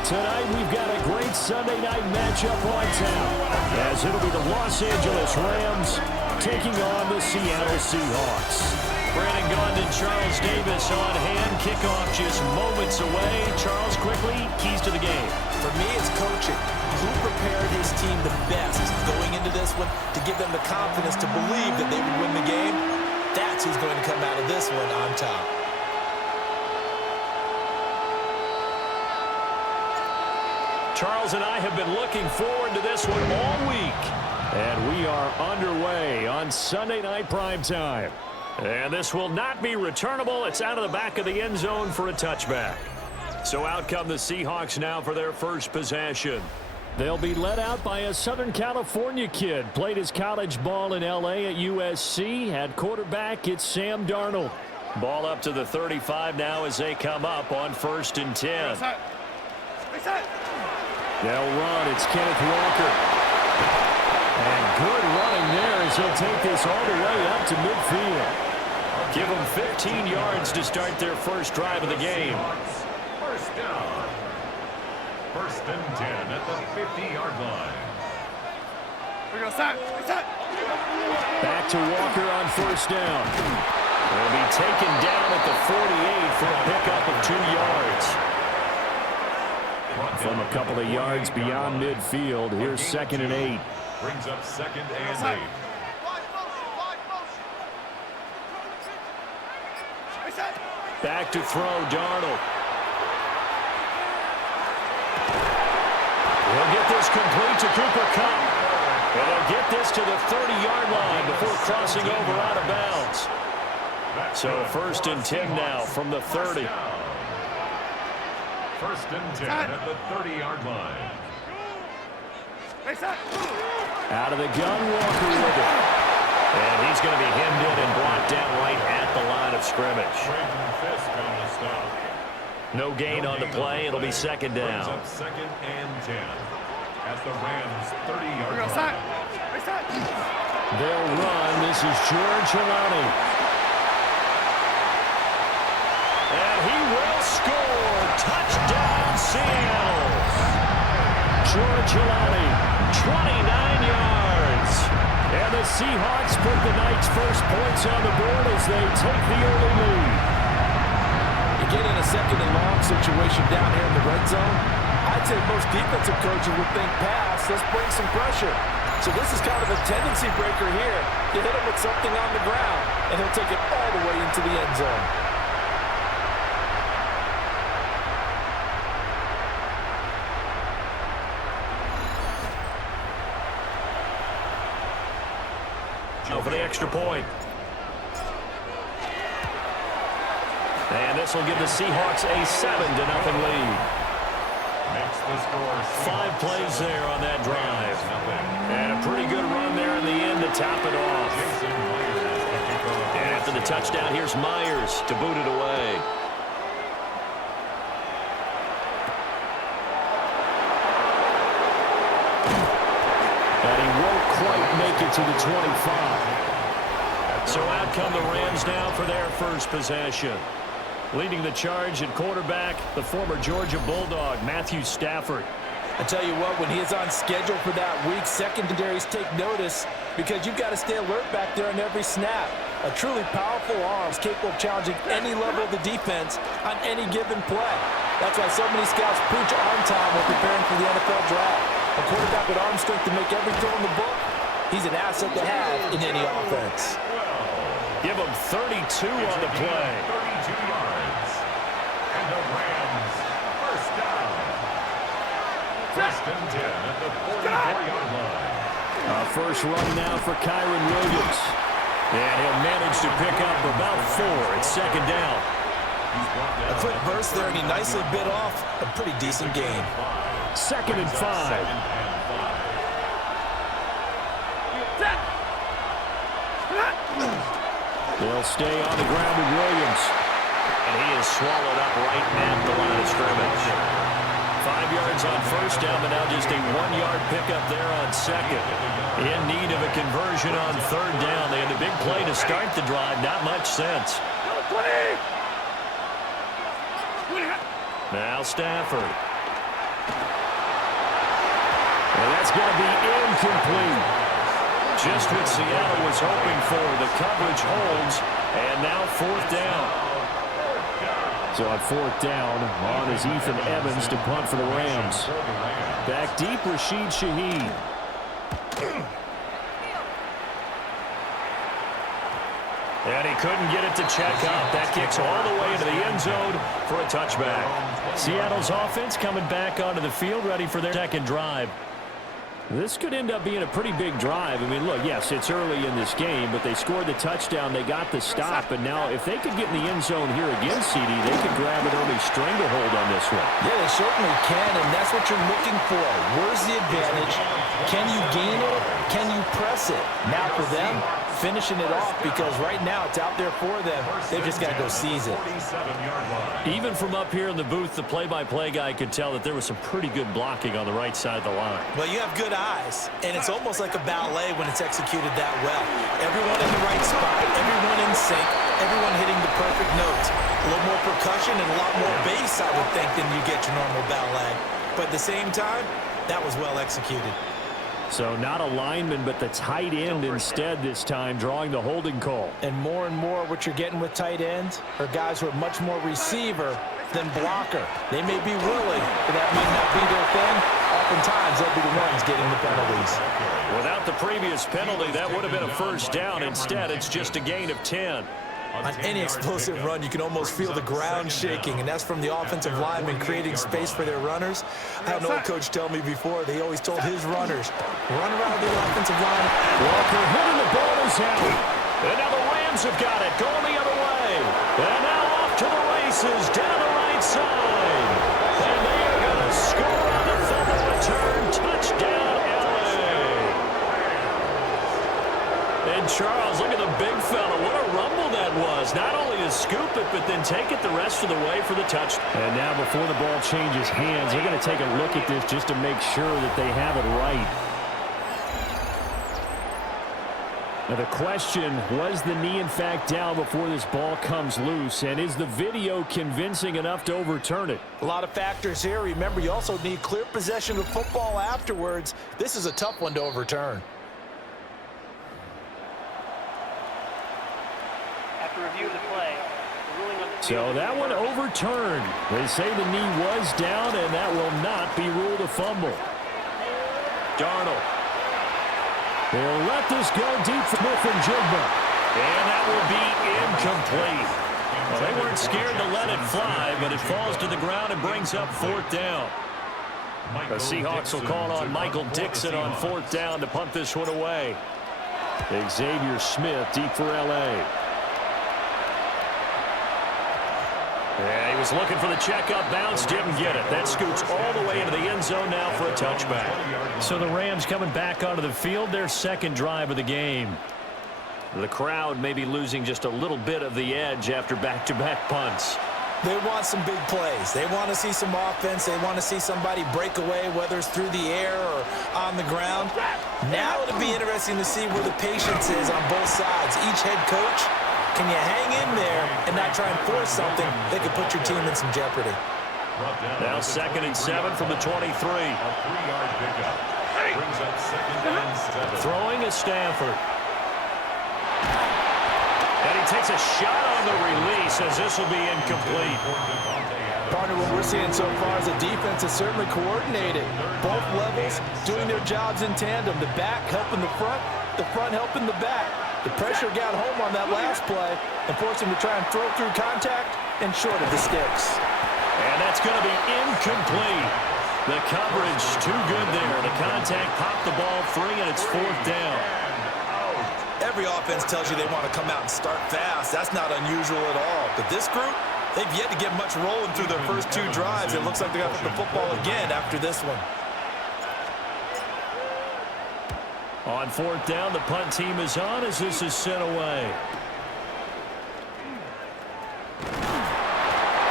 Tonight, we've got a great Sunday night matchup on tap, as it'll be the Los Angeles Rams taking on the Seattle Seahawks. Brandon Gaughan, Charles Davis on hand. Kickoff just moments away. Charles, quickly, keys to the game. For me, it's coaching. Who prepared his team the best going into this one to give them the confidence to believe that they would win the game? That's who's going to come out of this one on top. Charles and I have been looking forward to this one all week. And we are underway on Sunday Night Primetime. And this will not be returnable. It's out of the back of the end zone for a touchback. So out come the Seahawks now for their first possession. They'll be led out by a Southern California kid. Played his college ball in L.A. at USC. At quarterback, it's Sam Darnold. Ball up to the 35 now as they come up on 1st and 10. They'll run. It's Kenneth Walker. And good running there as he'll take this all the way up to midfield. Give them 15 yards to start their first drive of the game. First down. 1st and 10 at the 50-yard line. Back to Walker on 1st down. Will be taken down at the 48 for a pickup of 2 yards. From a couple of yards beyond midfield, here's 2nd and 8. Brings up 2nd and 8. Back to throw, Darnold. He'll get this complete to Cooper Kupp. And they'll get this to the 30-yard line before crossing over out of bounds. So 1st and 10 now from the 30. 1st and 10 at the 30-yard line. Out of the gun, Walker with it. And he's going to be hemmed in and brought down right at the line of scrimmage. No gain on the play. It'll be 2nd down. 2nd and 10 at the Rams' 30-yard line. They'll run. This is George Hilani. And he will score. Touchdown, Seattle. George Hilani, 29 yards. And the Seahawks put the night's first points on the board as they take the early lead. You get in a second and long situation down here in the red zone, I'd say most defensive coaches would think pass, let's bring some pressure. So this is kind of a tendency breaker here. You hit him with something on the ground, and he'll take it all the way into the end zone. For the extra point. And this will give the Seahawks a 7-0 lead. Makes the score 5 plays there on that drive. And a pretty good run there in the end to top it off. And after the touchdown, here's Myers to boot it away. And he won't quite make it to the 25. So out come the Rams now for their first possession. Leading the charge at quarterback, the former Georgia Bulldog, Matthew Stafford. I tell you what, when he is on schedule for that week, secondaries take notice because you've got to stay alert back there on every snap. A truly powerful arm is capable of challenging any level of the defense on any given play. That's why so many scouts preach arm time when preparing for the NFL draft. A quarterback with arm strength to make every throw in the book, he's an asset to have in any offense. Give him 32 on the play. 32 yards. And the Rams first down. First and 10 at the 44-yard line. First run now for Kyron Williams. And he'll manage to pick up about 4 at second down. A quick burst there, and he nicely bit off a pretty decent gain. Second and 5. They'll stay on the ground with Williams. And he is swallowed up right at the line of scrimmage. 5 yards on first down, but now just a 1-yard pickup there on second. In need of a conversion on third down. They had a big play to start the drive. Not much sense. Now Stafford. And that's going to be incomplete. Just what Seattle was hoping for. The coverage holds, and now fourth down. So on fourth down, on is Ethan Evans to punt for the Rams. Back deep, Rashid Shaheed. And he couldn't get it to check up. That kicks all the way into the end zone for a touchback. Seattle's offense coming back onto the field, ready for their second drive. This could end up being a pretty big drive. I mean, look, yes, it's early in this game, but they scored the touchdown, they got the stop, and now if they could get in the end zone here again, CD, they could grab an early stranglehold on this one. Yeah, they certainly can, and that's what you're looking for. Where's the advantage? Can you gain it? Can you press it? Now for them, finishing it off, because right now it's out there for them. They've just got to go seize it. Even from up here in the booth, the play-by-play guy could tell that there was some pretty good blocking on the right side of the line. Well, you have good eyes, and it's almost like a ballet when it's executed that well. Everyone in the right spot, everyone in sync, everyone hitting the perfect notes. A little more percussion and a lot more bass, I would think, than you get your normal ballet. But at the same time, that was well executed. So not a lineman, but the tight end instead this time, drawing the holding call. And more what you're getting with tight ends are guys who are much more receiver than blocker. They may be willing, but that might not be their thing. Oftentimes, they'll be the ones getting the penalties. Without the previous penalty, that would have been a first down. Instead, it's just a gain of 10. On any explosive run, you can almost feel the ground shaking, and that's from the offensive linemen creating space for their runners. I had an old coach tell me before, they always told his runners, run around the offensive line. Walker hitting the ball is out. And now the Rams have got it, going the other way. And now off to the races, down the right side. And they are going to score on the fumble return. Touchdown, LA. And Charles, look at the big fella. What a rumble that was. Not only to scoop it, but then take it the rest of the way for the touchdown. And now before the ball changes hands, they're going to take a look at this just to make sure that they have it right. Now the question, was the knee in fact down before this ball comes loose? And is the video convincing enough to overturn it? A lot of factors here. Remember, you also need clear possession of football afterwards. This is a tough one to overturn. After review of the play, the ruling on the So that one overturned. They say the knee was down, and that will not be ruled a fumble. Darnold. They'll let this go deep for Smith and Jigba. And that will be incomplete. Well, they weren't scared to let it fly, but it falls to the ground and brings up 4th down. The Seahawks will call on Michael Dixon on 4th down to punt this one away. Xavier Smith deep for L.A. Yeah, he was looking for the checkup bounce, didn't get it. That scoots all the way into the end zone now for a touchback. So the Rams coming back onto the field, their second drive of the game. The crowd may be losing just a little bit of the edge after back-to-back punts. They want some big plays. They want to see some offense. They want to see somebody break away, whether it's through the air or on the ground. Now it'll be interesting to see where the patience is on both sides. Each head coach, can you hang in there and not try and force something that could put your team in some jeopardy? Now 2nd and 7 from the 23. A 3-yard pickup. Brings up 2nd and 7. Throwing is Stafford. And he takes a shot on the release as this will be incomplete. Partner, what we're seeing so far is the defense is certainly coordinated. Both levels doing their jobs in tandem. The back helping the front helping the back. The pressure got home on that last play and forced him to try and throw through contact and short of the sticks. And that's going to be incomplete. The coverage too good there. The contact popped the ball free, and it's 4th down. Every offense tells you they want to come out and start fast. That's not unusual at all. But this group, they've yet to get much rolling through their first 2 drives. It looks like they're going to put the football again after this one. On 4th down, the punt team is on as this is sent away.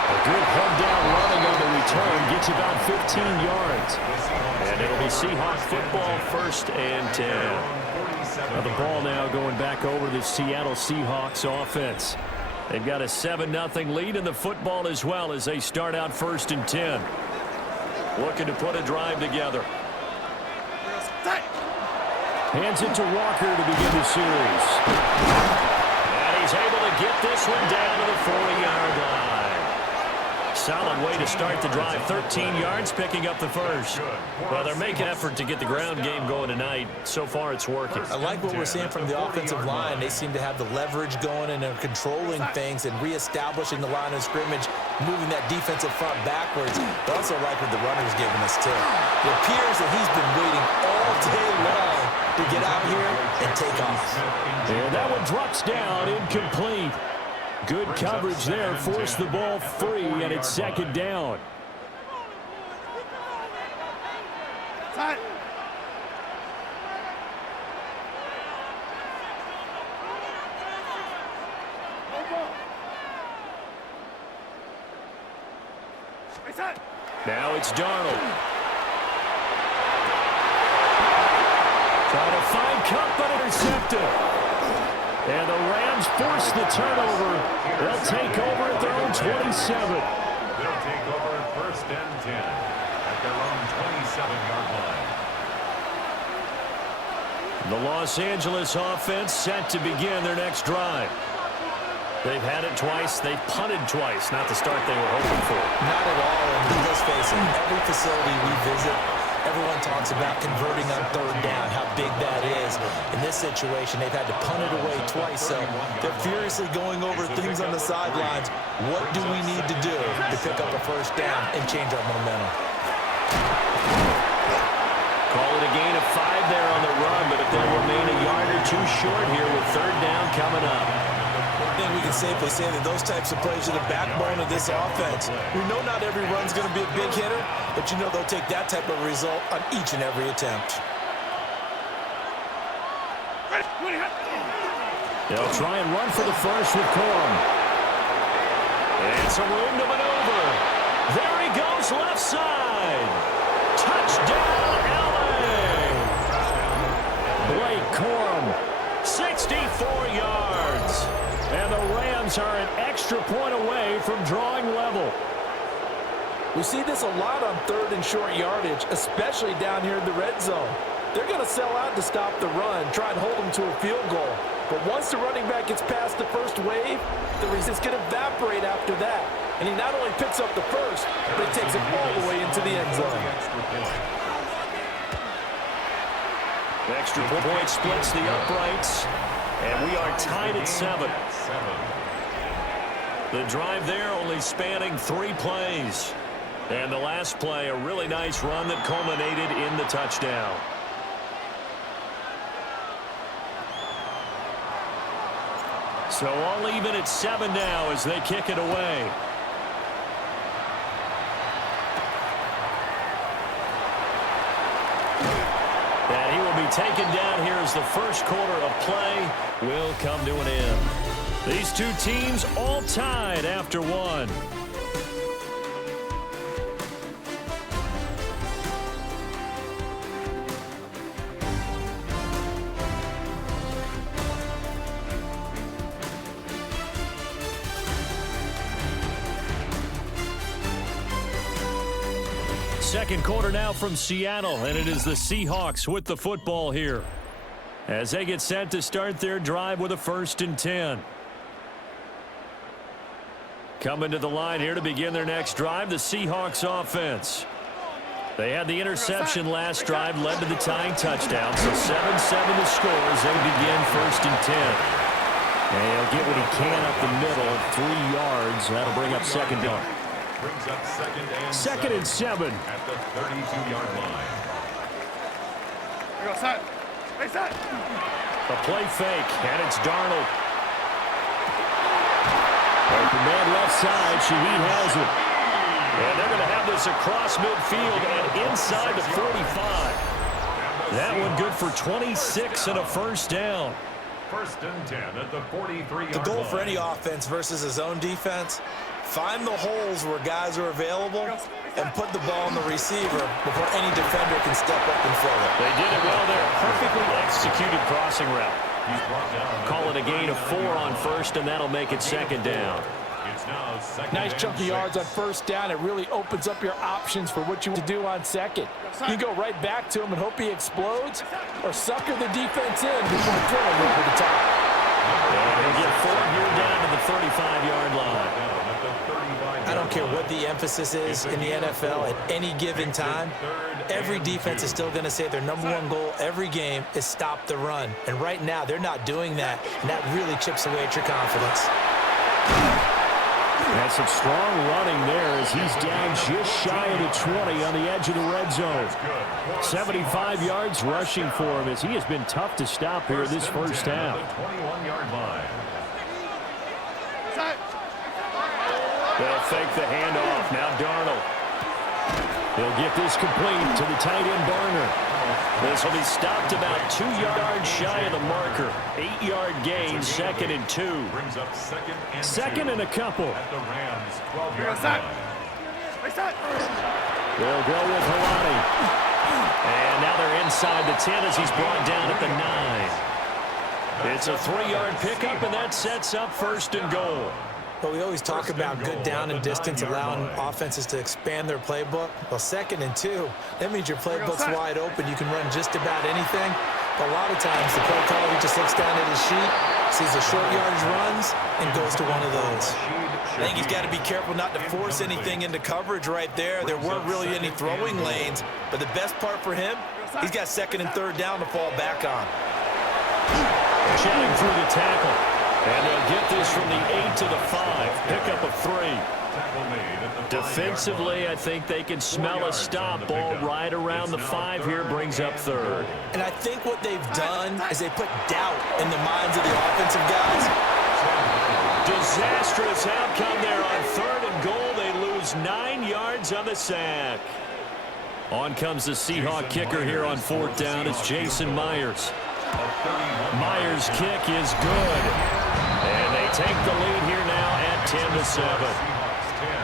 A good head down running on the return gets about 15 yards. And it'll be Seahawks football 1st and 10. Now the ball now going back over the Seattle Seahawks offense. They've got a 7-0 lead in the football as well as they start out 1st and 10. Looking to put a drive together. Hands it to Walker to begin the series. And he's able to get this one down to the 40-yard line. Solid way to start the drive. 13 yards, picking up the first. Well, they're making effort to get the ground game going tonight. So far, it's working. I like what we're seeing from the offensive line. They seem to have the leverage going and they're controlling things and reestablishing the line of scrimmage, moving that defensive front backwards. But also like what the runner's giving us, too. It appears that he's been waiting all day long to get out here and take off. And that one drops down, incomplete. Good coverage there, forced the ball free, and it's 2nd down. Now it's Darnold. Trying to find Cup, but intercepted. And the Rams force the turnover. They'll take over at their own 27. They'll take over 1st and 10 at their own 27-yard line. The Los Angeles offense set to begin their next drive. They've had it twice. They've punted twice. Not the start they were hoping for. Not at all. And let's face it, every facility we visit, everyone talks about converting on 3rd down, how big that is. In this situation, they've had to punt it away twice, so they're furiously going over things on the sidelines. What do we need to do to pick up a 1st down and change our momentum? Call it a gain of 5 there on the run, but if they remain a yard or 2 short here with 3rd down coming up. I think we can safely say that those types of plays are the backbone of this offense. We know not every run's going to be a big hitter, but you know they'll take that type of result on each and every attempt. They'll try and run for the first with Corum. And some room to maneuver. There he goes, left side. Touchdown, L.A. Blake Corum, 60 teams are an extra point away from drawing level. We see this a lot on 3rd and short yardage, especially down here in the red zone. They're going to sell out to stop the run, try and hold them to a field goal. But once the running back gets past the first wave, the resistance can evaporate after that. And he not only picks up the first, but he takes it all the way into the end zone. The extra point splits the uprights, and we are tied at 7. The drive there only spanning 3 plays. And the last play, a really nice run that culminated in the touchdown. So all even at 7 now as they kick it away. And he will be taken down here as the first quarter of play will come to an end. These two teams all tied after 1. Second quarter now from Seattle, and it is the Seahawks with the football here as they get set to start their drive with a 1st and 10. Coming to the line here to begin their next drive, the Seahawks offense. They had the interception last drive, led to the tying touchdown, so 7-7 the score as they begin 1st and 10. And he'll get what he can up the middle, 3 yards. That'll bring up second down. Brings up second and 7. At the 32-yard line. A play fake, and it's Darnold. Open man left side, Shaheed has it. And they're going to have this across midfield and inside the 45. That one good for 26 and a first down. 1st and 10 at the 43-yard line. The goal for any offense versus a zone defense, find the holes where guys are available and put the ball on the receiver before any defender can step up and fill it. They did it well there. Perfectly executed crossing route. Call it a gain of 4 on first, and that'll make it second down. It's now second Nice and chunky 6. yards on first down. It really opens up your options for what you want to do on second. You can go right back to him and hope he explodes, or sucker the defense in before throwing over the top. And he'll get 4 here down to the 35-yard line. I don't care what the emphasis is in the NFL at any given time. Every defense is still going to say their #1 goal every game is stop the run. And right now, they're not doing that, and that really chips away at your confidence. That's some strong running there as he's down just shy of the 20 on the edge of the red zone. 75 yards rushing for him as he has been tough to stop here this first half. 21-yard line. They'll fake the handoff. Now Darnold. He'll get this complete to the tight end Barner. This will be stopped about 2 yards shy of the marker. 8-yard gain, 2nd and 2. Brings up second and a couple. At the Rams' 12-yard line. They'll go with Helani. And now they're inside the 10 as he's brought down at the 9. It's a 3-yard pickup, and that sets up 1st and goal. But we always talk about good down and distance, allowing offenses to expand their playbook. Well, 2nd and 2, that means your playbook's wide open. You can run just about anything. But a lot of times, the play caller just looks down at his sheet, sees the short yardage runs, and goes to one of those. I think he's got to be careful not to force anything into coverage right there. There weren't really any throwing lanes. But the best part for him, he's got 2nd and 3rd down to fall back on. Chatting through the tackle. And they'll get this from the 8 to the 5. Pickup of 3. Defensively, I think they can smell a stop. Ball right around the 5 here brings up 3rd. And I think what they've done is they put doubt in the minds of the offensive guys. Disastrous outcome there on 3rd and goal. They lose 9 yards on the sack. On comes the Seahawk kicker here on 4th down. It's Jason Myers. Myers' kick is good. And they take the lead here now at 10-7.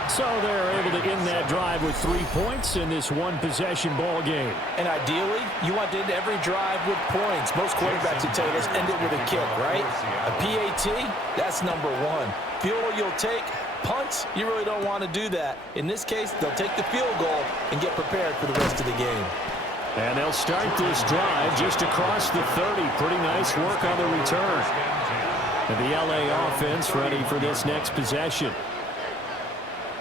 So they're able to end that drive with 3 points in this one-possession ball game. And ideally, you want to end every drive with points. Most quarterbacks would tell you, let's end it with a kick, right? A PAT, that's number one. Field goal you'll take. Punts, you really don't want to do that. In this case, they'll take the field goal and get prepared for the rest of the game. And they'll start this drive just across the 30. Pretty nice work on the return. And the LA offense ready for this next possession.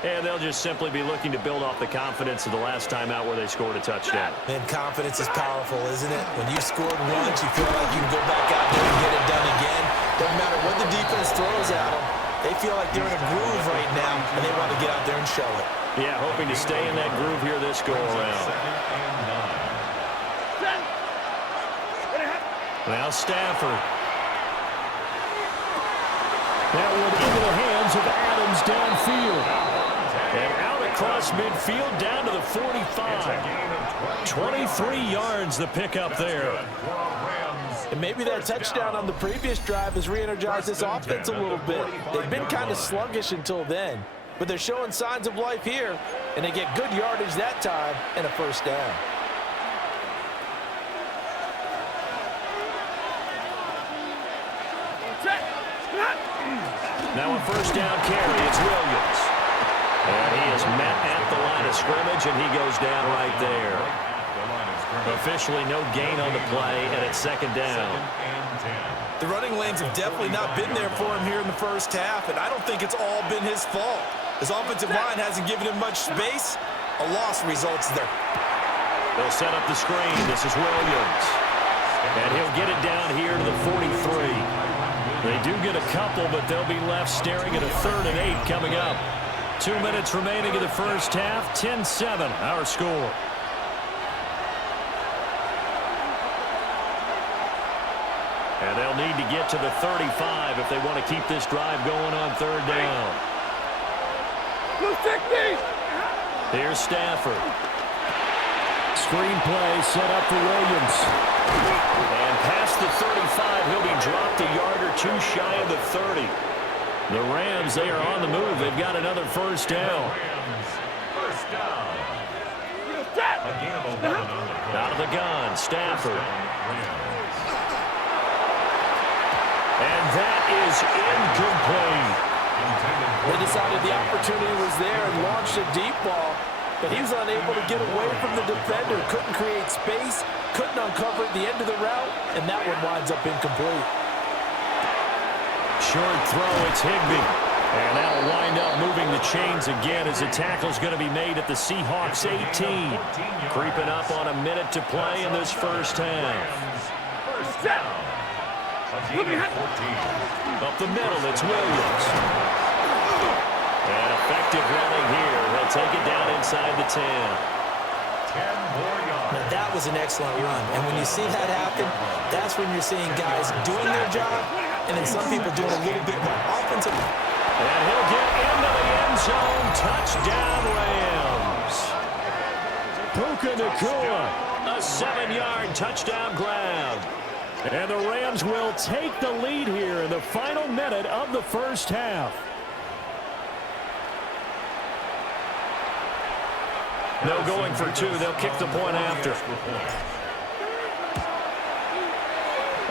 And they'll just simply be looking to build off the confidence of the last time out where they scored a touchdown. Man, confidence is powerful, isn't it? When you've scored once, you feel like you can go back out there and get it done again. Doesn't matter what the defense throws at them. They feel like they're in a groove right now, and they want to get out there and show it. Yeah, hoping to stay in that groove here this go-around. Now Stafford. That one into the hands of Adams downfield. And out across midfield down to the 45. 23 yards the pickup there. And maybe that touchdown on the previous drive has re-energized this offense a little bit. They've been kind of sluggish until then, but they're showing signs of life here, and they get good yardage that time and a first down. Now a first down carry. It's Williams. And he is met at the line of scrimmage, and he goes down right there. Officially no gain on the play, and it's second down. The running lanes have definitely not been there for him here in the first half, and I don't think it's all been his fault. His offensive line hasn't given him much space. A loss results there. They'll set up the screen. This is Williams. And he'll get it down here to the 43. They do get a couple, but they'll be left staring at a 3rd and 8 coming up. 2 minutes remaining in the first half. 10-7, our score. And they'll need to get to the 35 if they want to keep this drive going on 3rd down. Here's Stafford. Screen play set up for Williams. And past the 35, he'll be dropped a yard or two shy of the 30. The Rams, they are on the move. They've got another first down. Out of the gun, Stafford. And that is incomplete. They decided the opportunity was there and launched a deep ball, but he was unable to get away from the defender. Couldn't create space, couldn't uncover at the end of the route, and that one winds up incomplete. Short throw, it's Higbee. And that'll wind up moving the chains again as the tackle's going to be made at the Seahawks 18. Creeping up on a minute to play in this first half. Up the middle, it's Williams. And effective running here. He'll take it down inside the 10. Now that was an excellent run, and when you see that happen, that's when you're seeing guys doing their job, and then some people doing a little bit more offensive. And he'll get into the end zone. Touchdown, Rams. Puka Nacua, a 7-yard touchdown grab. And the Rams will take the lead here in the final minute of the first half. No going for two. They'll kick the point after.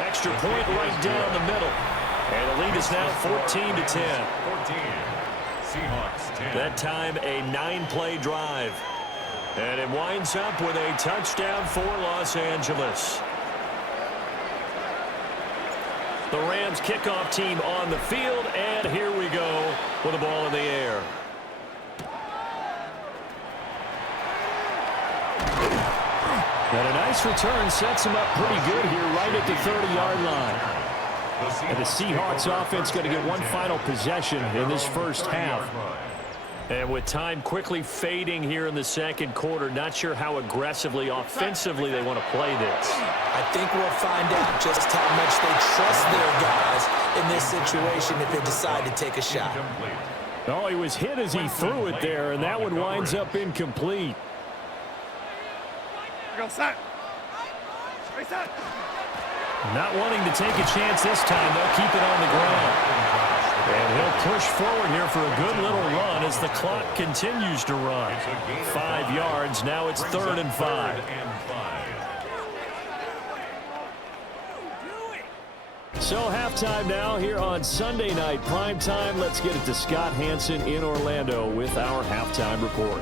Extra point right down the middle. And the lead is now 14-10. That time a 9-play drive. And it winds up with a touchdown for Los Angeles. The Rams kickoff team on the field, and here we go with the ball in the air. And a nice return sets him up pretty good here right at the 30-yard line. And the Seahawks offense going to get one final possession in this first half. And with time quickly fading here in the second quarter, not sure how aggressively, offensively they want to play this. I think we'll find out just how much they trust their guys in this situation if they decide to take a shot. Oh, he was hit as he threw it there, and that one winds up incomplete. Not wanting to take a chance this time, they'll keep it on the ground. And he'll push forward here for a good little run as the clock continues to run. 5 yards. Now it's 3rd and 5. So halftime now here on Sunday night primetime. Let's get it to Scott Hanson in Orlando with our halftime report.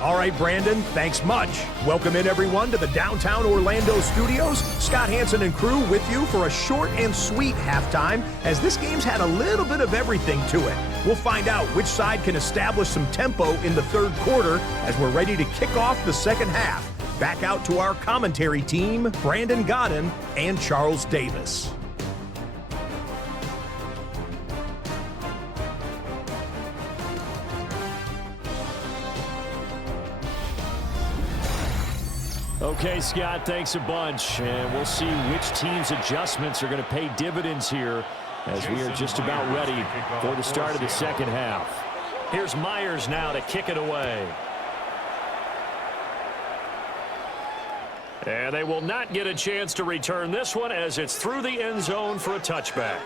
All right, Brandon, thanks much. Welcome in, everyone, to the downtown Orlando studios. Scott Hanson and crew with you for a short and sweet halftime, as this game's had a little bit of everything to it. We'll find out which side can establish some tempo in the 3rd quarter as we're ready to kick off the 2nd half. Back out to our commentary team, Brandon Godden and Charles Davis. Okay, Scott, thanks a bunch. And we'll see which team's adjustments are going to pay dividends here as we are just about ready for the start of the 2nd half. Here's Myers now to kick it away. And they will not get a chance to return this one as it's through the end zone for a touchback.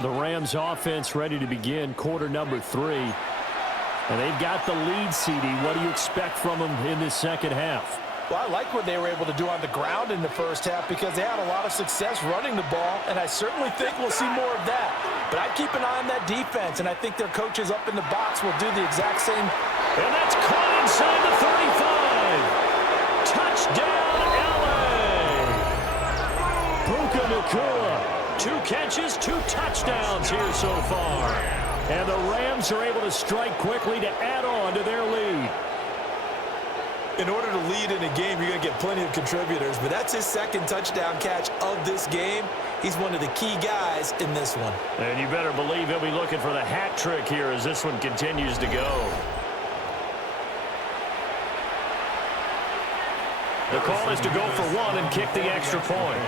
The Rams offense ready to begin quarter number 3. And they've got the lead, CD. What do you expect from them in this 2nd half? Well, I like what they were able to do on the ground in the 1st half because they had a lot of success running the ball, and I certainly think we'll see more of that. But I'd keep an eye on that defense, and I think their coaches up in the box will do the exact same. And that's caught inside the 35. Touchdown, L.A. Puka Nacua. 2 catches, 2 touchdowns here so far. And the Rams are able to strike quickly to add on to their lead. In order to lead in a game, you're going to get plenty of contributors, but that's his 2nd touchdown catch of this game. He's one of the key guys in this one. And you better believe he'll be looking for the hat trick here as this one continues to go. The call is to go for 1 and kick the extra point.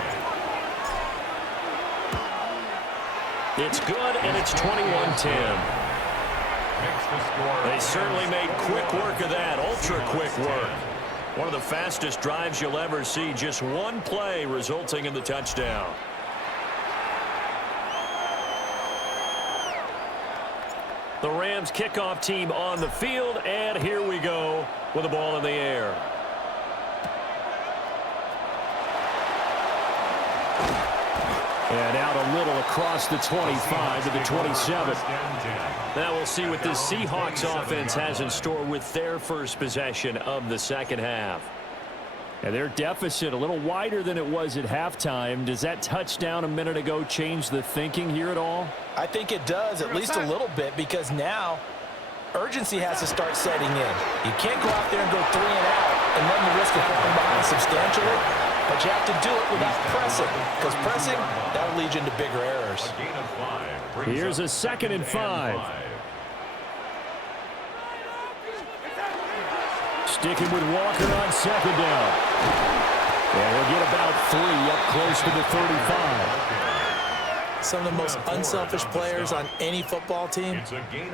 It's good, and it's 21-10. They certainly made quick work of that, ultra-quick work. One of the fastest drives you'll ever see, just 1 play resulting in the touchdown. The Rams kickoff team on the field, and here we go with the ball in the air. And out a little across the 25 to the 27. Now we'll see what this Seahawks offense has in store with their first possession of the 2nd half. And their deficit a little wider than it was at halftime. Does that touchdown a minute ago change the thinking here at all? I think it does, at least a little bit, because now urgency has to start setting in. You can't go out there and go 3 and out and run the risk of falling behind substantially. But you have to do it without pressing, because pressing, that'll lead you into bigger errors. Here's a 2nd and 5. Sticking with Walker on 2nd down. And he'll get about 3 up close to the 35. Some of the most unselfish players on any football team,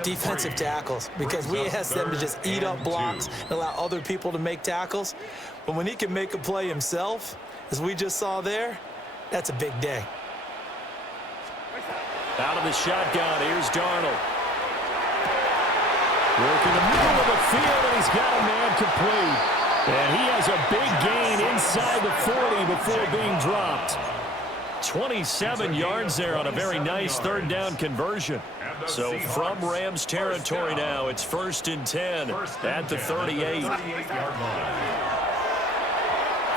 defensive tackles, because we ask them to just eat up blocks and allow other people to make tackles. But when he can make a play himself, as we just saw there, that's a big day. Out of the shotgun, here's Darnold. Working the middle of the field, and he's got a man complete. And he has a big gain inside the 40 before being dropped. 27 yards there on a very nice 3rd down conversion. So from Rams territory now, it's 1st and 10 at the 38.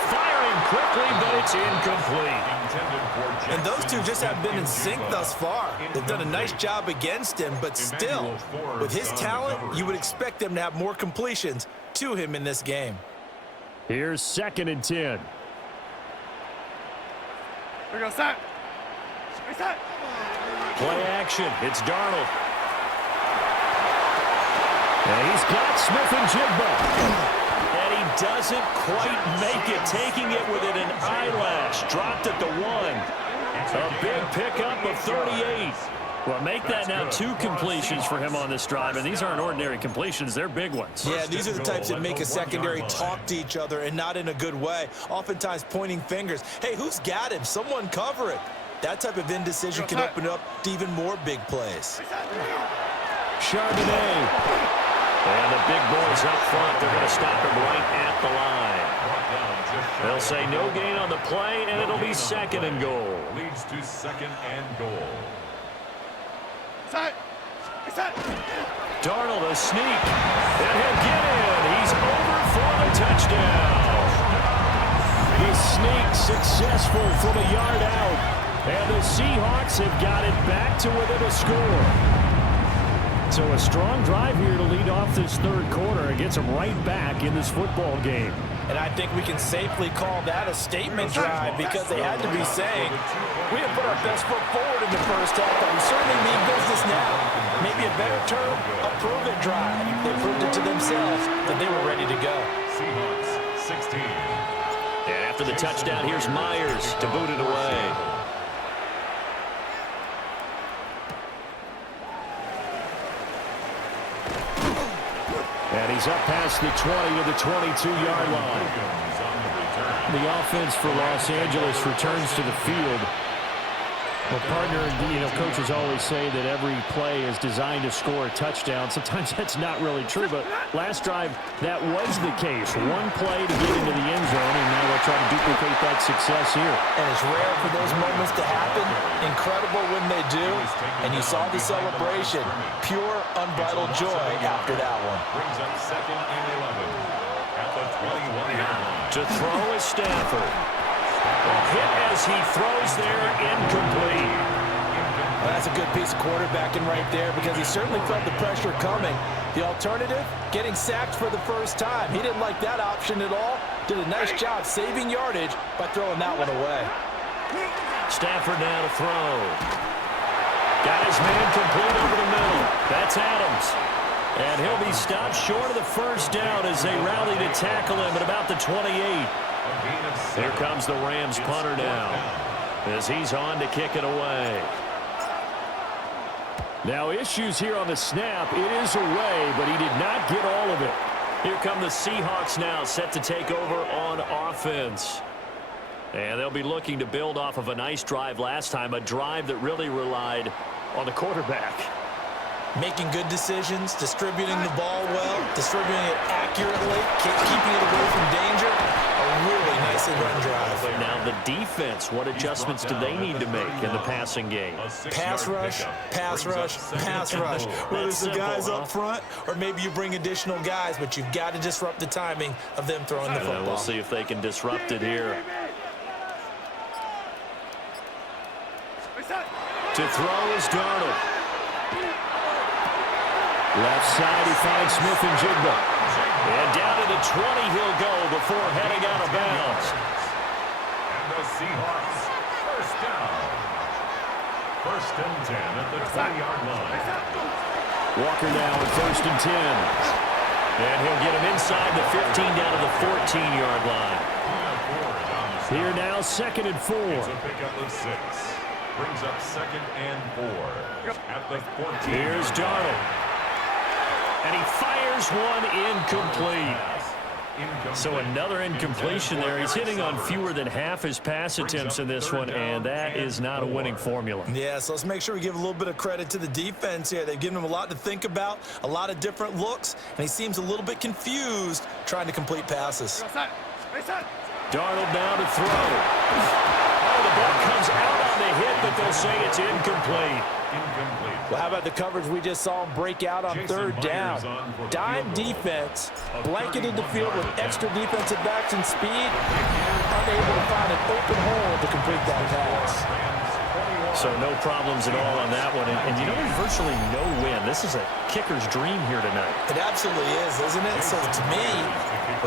Firing quickly, but it's incomplete. And those two just have been in sync thus far. They've done a nice job against him, but still, with his talent, you would expect them to have more completions to him in this game. Here's 2nd and 10. Here we go, set. Reset. Play action. It's Darnold. And he's got Smith and Jigba. And he doesn't quite make it, taking it within an eyelash. Dropped at the 1. A big pickup of 38. Well, make that now 2 completions for him on this drive, and these aren't ordinary completions. They're big ones. Yeah, these are the types that make a secondary talk to each other, and not in a good way. Oftentimes pointing fingers. Hey, who's got him? Someone cover it. That type of indecision can open up to even more big plays. Charbonnet. And the big boys up front, they're going to stop him right at the line. They'll say no gain on the play, and it'll be second and goal. Leads to second and goal. Darnold a sneak, and he'll get in. He's over for the touchdown. The sneak successful from a yard out, and the Seahawks have got it back to within a score. So a strong drive here to lead off this third quarter and gets them right back in this football game. And I think we can safely call that a statement drive because they had to be saying, we have put our best foot forward in the first half, but we certainly mean business now. Maybe a better term, a prove-it drive. They proved it to themselves that they were ready to go. Seahawks 16. And after the touchdown, here's Myers to boot it away. And he's up past the 20 to the 22-yard line. The offense for Los Angeles returns to the field. Well, partner, coaches always say that every play is designed to score a touchdown. Sometimes that's not really true, but last drive, that was the case. One play to get into the end zone, and now they'll try to duplicate that success here. And it's rare for those moments to happen. Incredible when they do. And you saw the celebration. Pure, unbridled joy after that one. Brings up second and 11 at the 21-yard line. To throw is Stafford. Hit as he throws there, incomplete. Well, that's a good piece of quarterbacking right there because he certainly felt the pressure coming. The alternative, getting sacked for the first time. He didn't like that option at all. Did a nice job saving yardage by throwing that one away. Stafford now to throw. Got his man complete over the middle. That's Adams. And he'll be stopped short of the first down as they rally to tackle him at about the 28. Here comes the Rams punter now as he's on to kick it away. Now issues here on the snap. It is away, but he did not get all of it. Here come the Seahawks now set to take over on offense. And they'll be looking to build off of a nice drive last time, a drive that really relied on the quarterback. Making good decisions, distributing the ball well, distributing it accurately, keeping it away from danger. A really nicely run drive. Now the defense, what adjustments do they need to make in the passing game? Pass rush, pass rush, pass rush. Whether it's the guys up front or maybe you bring additional guys, but you've got to disrupt the timing of them throwing the football. We'll see if they can disrupt it here. To throw is Darnold. Left side, he finds Smith and Jigba. And down to the 20 he'll go before heading out of bounds. And the Seahawks, first down. First and 10 at the 20-yard line. Walker now at first and 10. And he'll get him inside the 15 down to the 14-yard line. Here now, second and 4. It's a pickup of 6. Brings up second and 4 at the 14. Here's Darnold. And he fires one incomplete. So another incompletion there. He's hitting on fewer than half his pass attempts in this one, and that is not a winning formula. Yeah, so let's make sure we give a little bit of credit to the defense here. They've given him a lot to think about, a lot of different looks, and he seems a little bit confused trying to complete passes. Darnold now to throw. Oh, the ball comes out on the hit, but they'll say it's incomplete. Well, how about the coverage we just saw him break out on third down? Dime defense, blanketed the field with extra defensive backs and speed, unable to find an open hole to complete that pass. So no problems at all on that one. And you know, there's virtually no win. This is a kicker's dream here tonight. It absolutely is, isn't it? So to me,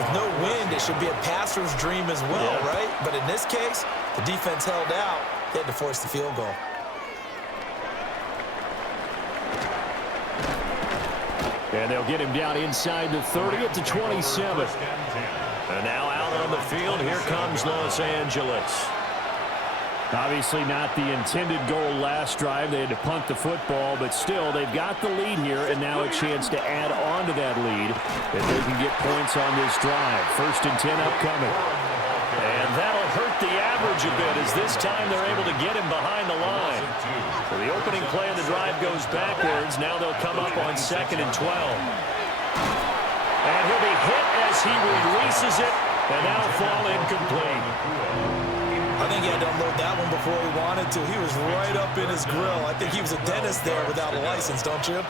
with no wind, it should be a passer's dream as well, right? But in this case, the defense held out. They had to force the field goal. And they'll get him down inside the 30 at the 27. And now out on the field, here comes Los Angeles. Obviously not the intended goal last drive. They had to punt the football, but still, they've got the lead here, and now a chance to add on to that lead if they can get points on this drive. First and 10 upcoming. And that'll hurt the average a bit as this time they're able to get him behind the line. So the opening play of the drive goes backwards. Now they'll come up on 2nd and 12. And he'll be hit as he releases it, and that'll fall incomplete. I think he had to unload that one before he wanted to. He was right up in his grill. I think he was a dentist there without a license, don't you?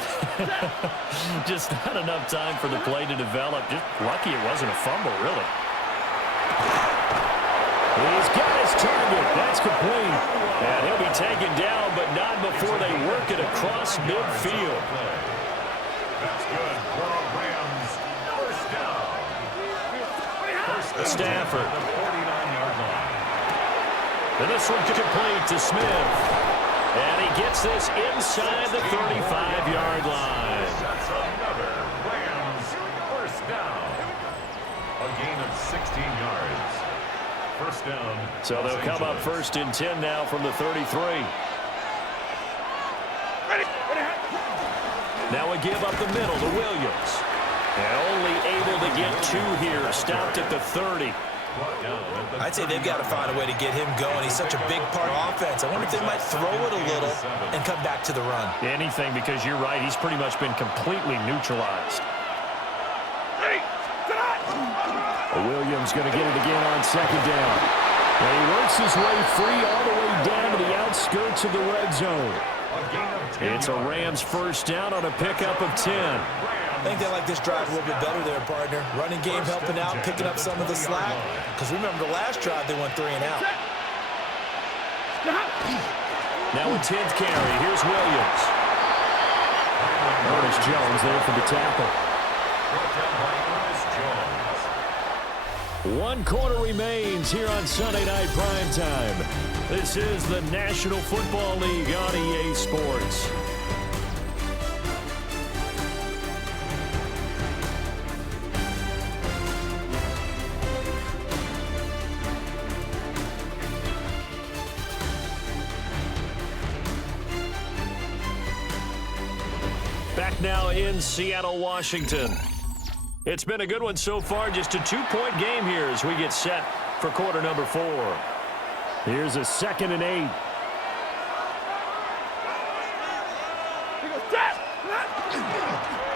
Just not enough time for the play to develop. Just lucky it wasn't a fumble, really. He's got his target. That's complete. And he'll be taken down, but not before they work it across midfield. That's good for the Rams. First down. Stafford. The 49-yard line. And this one complete to Smith. And he gets this inside the 35-yard line. That's another Rams first down. A gain of 16 yards. First down. So they'll come up 1st and 10 now from the 33. Now a give up the middle to Williams. And only able to get 2 here. Stopped at the 30. I'd say they've got to find a way to get him going. He's such a big part of offense. I wonder if they might throw it a little and come back to the run. Anything, because you're right. He's pretty much been completely neutralized. Williams going to get it again on 2nd down. And he works his way free all the way down to the outskirts of the red zone. It's a Rams first down on a pickup of 10. I think they like this drive a little bit better there, partner. Running game helping out, picking up some of the slack. Because remember the last drive, they went 3 and out. Now a 10th carry. Here's Williams. Curtis Jones there for the tackle. 1 quarter remains here on Sunday Night Primetime. This is the National Football League on EA Sports. Back now in Seattle, Washington. It's been a good one so far. Just a 2-point game here as we get set for quarter number 4. Here's a 2nd and 8.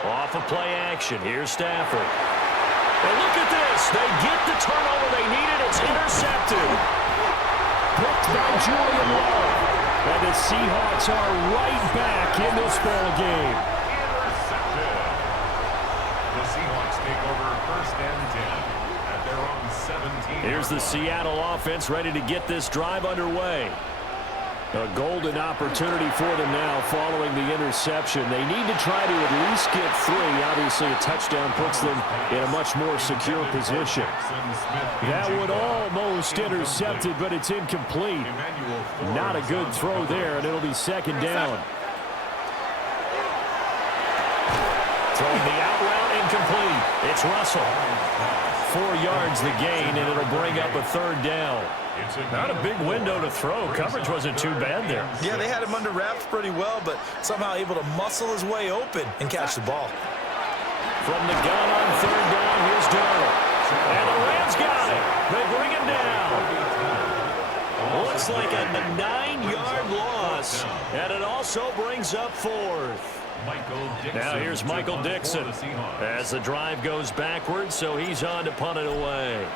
Off of play action. Here's Stafford. And look at this. They get the turnover they needed. It's intercepted. Picked by Julian Love. And the Seahawks are right back in this ball game. The Seahawks take over 1st and 10 at their own 17. Here's the Seattle offense ready to get this drive underway. A golden opportunity for them now following the interception. They need to try to at least get 3. Obviously, a touchdown puts them in a much more secure position. That would almost intercepted, but it's incomplete. Not a good throw there, and it'll be 2nd down. Throwing the out route incomplete. It's Russell. 4 yards the gain, and it'll bring up a 3rd down. Not a big window to throw. Coverage wasn't too bad there. Yeah, they had him under wraps pretty well, but somehow able to muscle his way open and catch the ball. From the gun on 3rd down, here's Darnold. And the Rams got it. They bring him down. Looks like a 9-yard loss, and it also brings up 4th. Now here's Michael Dixon as the drive goes backwards, so he's on to punt it away.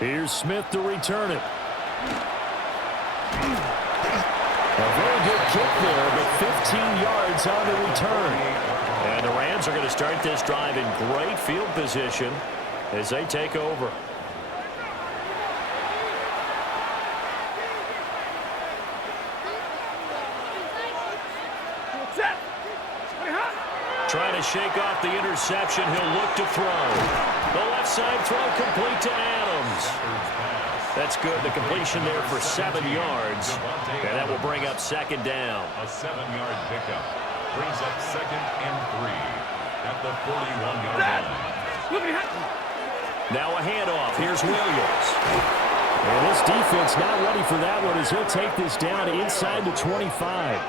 Here's Smith to return it. A very good kick there, but 15 yards on the return. And the Rams are going to start this drive in great field position as they take over. Trying to shake off the interception. He'll look to throw. The left side throw complete to Adams. That's good. The completion there for 7 yards. And that will bring up 2nd down. A 7-yard pickup brings up 2nd and 3 at the 41-yard line. Now a handoff. Here's Williams. And this defense not ready for that one as he'll take this down inside the 25.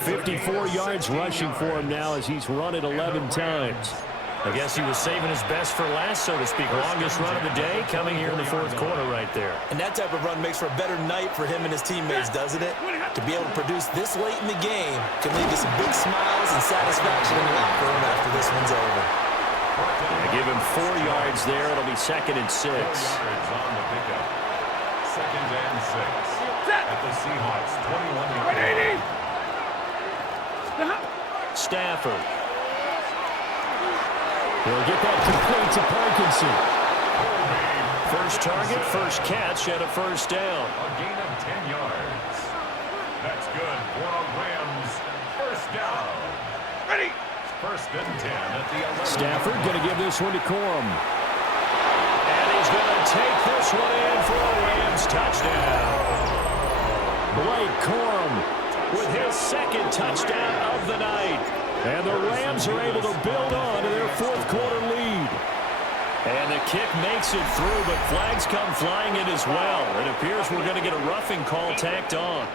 54 yards rushing for him now as he's run it 11 times. I guess he was saving his best for last, so to speak. Longest run of the day coming here in the fourth quarter right there. And that type of run makes for a better night for him and his teammates, doesn't it? To be able to produce this late in the game can lead to some big smiles and satisfaction in the locker room after this one's over. They give him 4 yards there. It'll be 2nd and 6. 4 yards on the pickup. 2nd and 6. At the Seahawks, 21 yards. Stafford. He'll get that complete to Parkinson. First target, first catch, and a first down. A gain of 10 yards. That's good for a Rams first down. Ready. 1st and 10 at the 11. Stafford going to give this one to Corum. And he's going to take this one in for a Rams touchdown. Blake Corum with his 2nd touchdown of the night. And the Rams are able to build on to their 4th quarter lead. And the kick makes it through, but flags come flying in as well. It appears we're going to get a roughing call tacked on.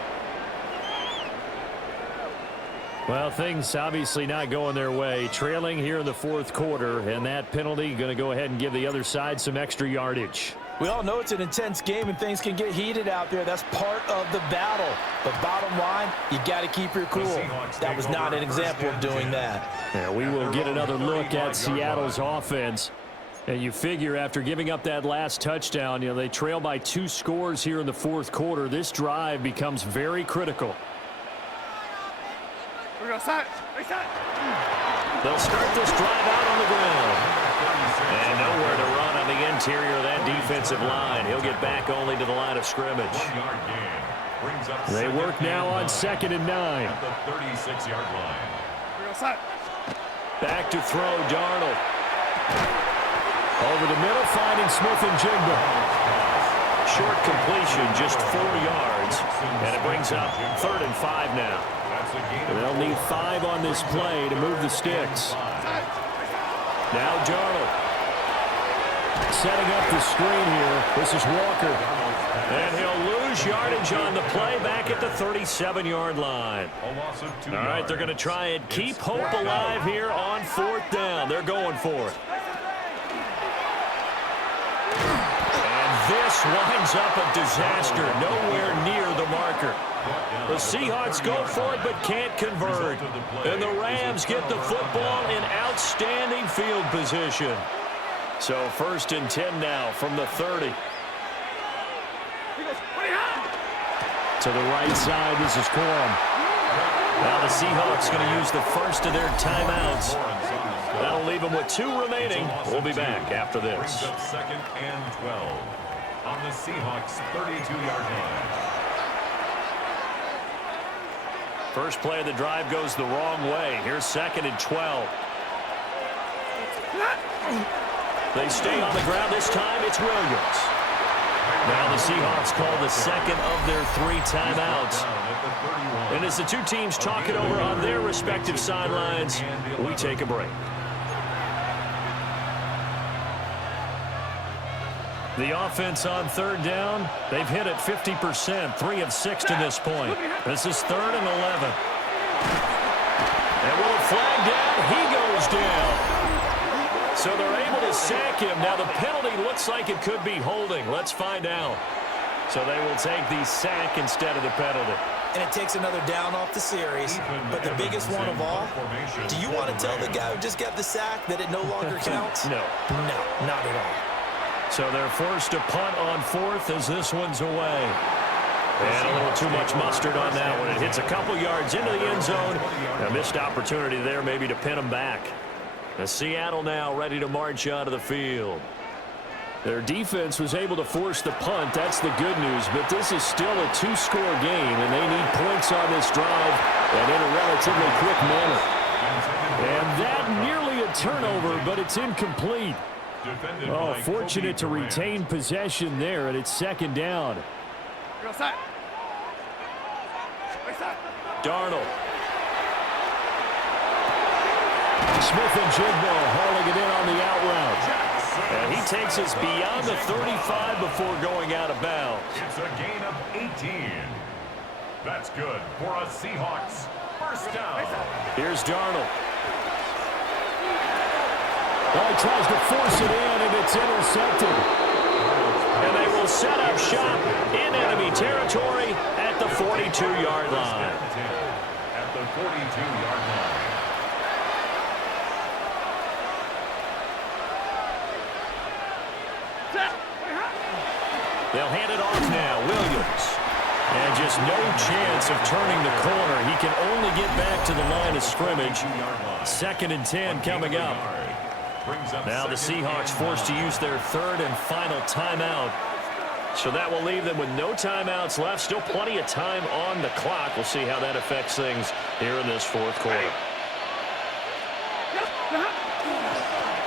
Well, things obviously not going their way. Trailing here in the 4th quarter, and that penalty going to go ahead and give the other side some extra yardage. We all know it's an intense game and things can get heated out there. That's part of the battle. But bottom line, you got to keep your cool. That was not an example of doing that. Yeah, we will get another look at Seattle's offense. And you figure after giving up that last touchdown, they trail by 2 scores here in the 4th quarter. This drive becomes very critical. We're side. They'll start this drive out on the ground. And nowhere to run on the interior of that defensive line. He'll get back only to the line of scrimmage. 1-yard gain. Brings up They work now on 2nd and 9. At the 36-yard line. Back to throw, Darnold. Over the middle, finding Smith and Jigba. Short completion, just 4 yards. And it brings up 3rd and 5 now. They'll need 5 on this play to move the sticks. Now Darnold. Setting up the screen here. This is Walker. And he'll lose yardage on the play back at the 37-yard line. All right, they're going to try and keep hope alive here on 4th down. They're going for it. And this winds up a disaster. Nowhere near the marker. The Seahawks go for it but can't convert. And the Rams get the football in outstanding field position. So 1st and 10 now from the 30. To the right side, this is Corum. Now the Seahawks going to use the first of their timeouts. That'll leave them with 2 remaining. We'll be back after this. 2nd and 12 on the Seahawks 32-yard line. First play of the drive goes the wrong way. Here's 2nd and 12. They stay on the ground this time. It's Williams. Now the Seahawks call the 2nd of their 3 timeouts. And as the 2 teams talk it over on their respective sidelines, we take a break. The offense on 3rd down, they've hit it 50%, 3 of 6 to this point. This is 3rd and 11. And with a flag down, he goes down. So they're able to sack him. Now the penalty looks like it could be holding. Let's find out. So they will take the sack instead of the penalty. And it takes another down off the series. But the biggest one of all, do you want to tell the guy who just got the sack that it no longer counts? No. No, not at all. So they're forced to punt on 4th as this one's away. And a little too much mustard on that one. It hits a couple yards into the end zone. A missed opportunity there maybe to pin them back. Seattle now ready to march out of the field. Their defense was able to force the punt. That's the good news. But this is still a 2-score game, and they need points on this drive and in a relatively quick manner. And that nearly a turnover, but it's incomplete. Oh, fortunate to retain possession there, and it's 2nd down. Darnold. Smith and Jigba hauling it in on the out route. And he takes us beyond the 35 before going out of bounds. It's a gain of 18. That's good for a Seahawks first down. Here's Darnold. Well, he tries to force it in, and it's intercepted. And they will set up shop in enemy territory at the 42-yard line. At the 42-yard line. They'll hand it off now. Williams. And just no chance of turning the corner. He can only get back to the line of scrimmage. 2nd and 10 coming up. Now the Seahawks forced to use their 3rd and final timeout. So that will leave them with no timeouts left. Still plenty of time on the clock. We'll see how that affects things here in this 4th quarter.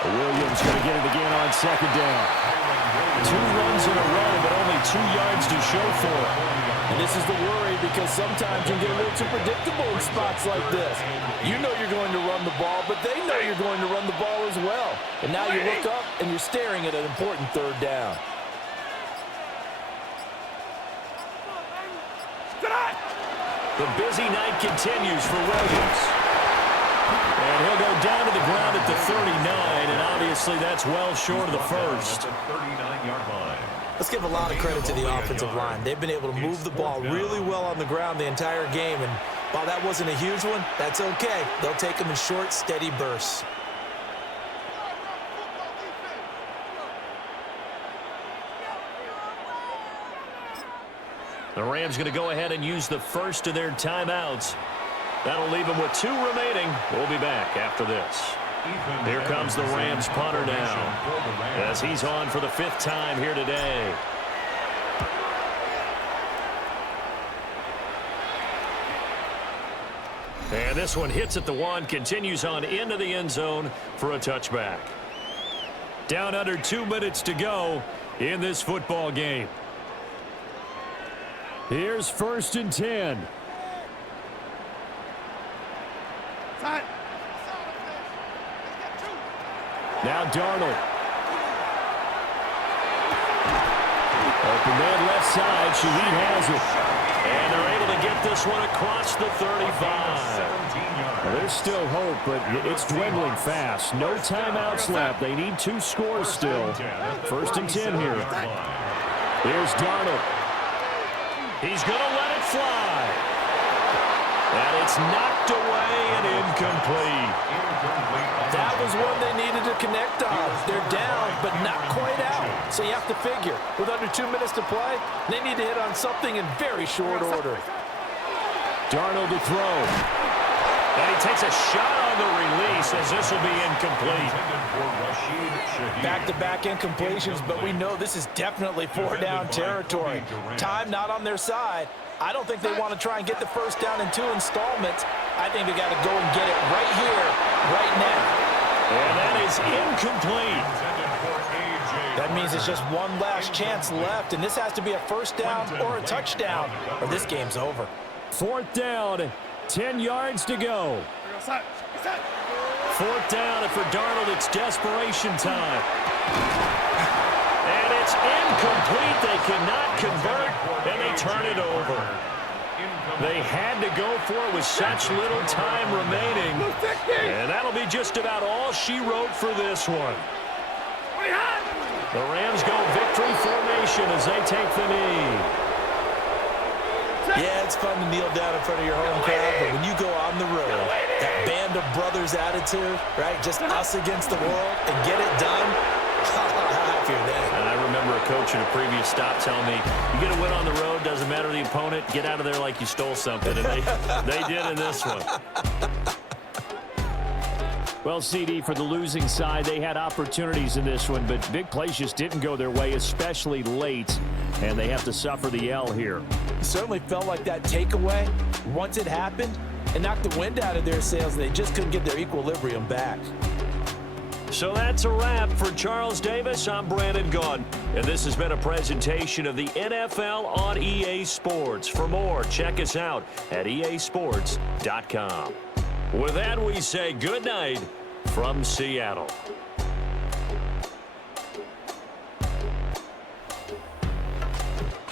Williams going to get it again on 2nd down. 2 runs in a row, but only 2 yards to show for it. And this is the worry, because sometimes you get a little too predictable in spots like this. You know you're going to run the ball, but they know you're going to run the ball as well. And now you look up, and you're staring at an important 3rd down. The busy night continues for Williams. And he'll go down to the ground at the 39, and obviously that's well short of the first. At the 39-yard line. Let's give a lot of credit to the offensive line. They've been able to move the ball really well on the ground the entire game, and while that wasn't a huge one, that's okay. They'll take them in short, steady bursts. The Rams going to go ahead and use the first of their timeouts. That'll leave them with 2 remaining. We'll be back after this. Here comes the Rams punter now, as he's on for the 5th time here today. And this one hits at the 1, continues on into the end zone for a touchback. Down under 2 minutes to go in this football game. Here's 1st and 10. Now Darnold. Open man left side. Shaheed has it. And they're able to get this one across the 35. Well, there's still hope, but it's dwindling fast. No timeouts left. They need 2 scores still. 1st and 10 here. Here's Darnold. He's going to let it fly. And it's knocked away and incomplete. That was one they needed to connect on. They're down, but not quite out. So you have to figure, with under 2 minutes to play, they need to hit on something in very short order. Darnold to throw. And he takes a shot on the release, as this will be incomplete. Back-to-back incompletions, but we know this is definitely 4-down territory. Time not on their side. I don't think they want to try and get the first down in 2 installments. I think they got to go and get it right here, right now. And that is incomplete. That means it's just one last chance left, and this has to be a first down or a touchdown, or this game's over. 4th down, 10 yards to go. 4th down, and for Darnold, it's desperation time. And it's incomplete. They cannot convert, and they turn it over. They had to go for it with such little time remaining. And that'll be just about all she wrote for this one. The Rams go victory formation as they take the knee. Yeah, it's fun to kneel down in front of your home crowd, but when you go on the road, that band of brothers attitude, right, just us against the world, and get it done, how happy are they? And I remember a coach in a previous stop telling me, you get a win on the road, doesn't matter the opponent, get out of there like you stole something. And they did in this one. Well, CD, for the losing side, they had opportunities in this one, but big plays just didn't go their way, especially late, and they have to suffer the L here. It certainly felt like that takeaway, once it happened, it knocked the wind out of their sails, and they just couldn't get their equilibrium back. So that's a wrap for Charles Davis. I'm Brandon Gunn, and this has been a presentation of the NFL on EA Sports. For more, check us out at easports.com. With that, we say good night from Seattle.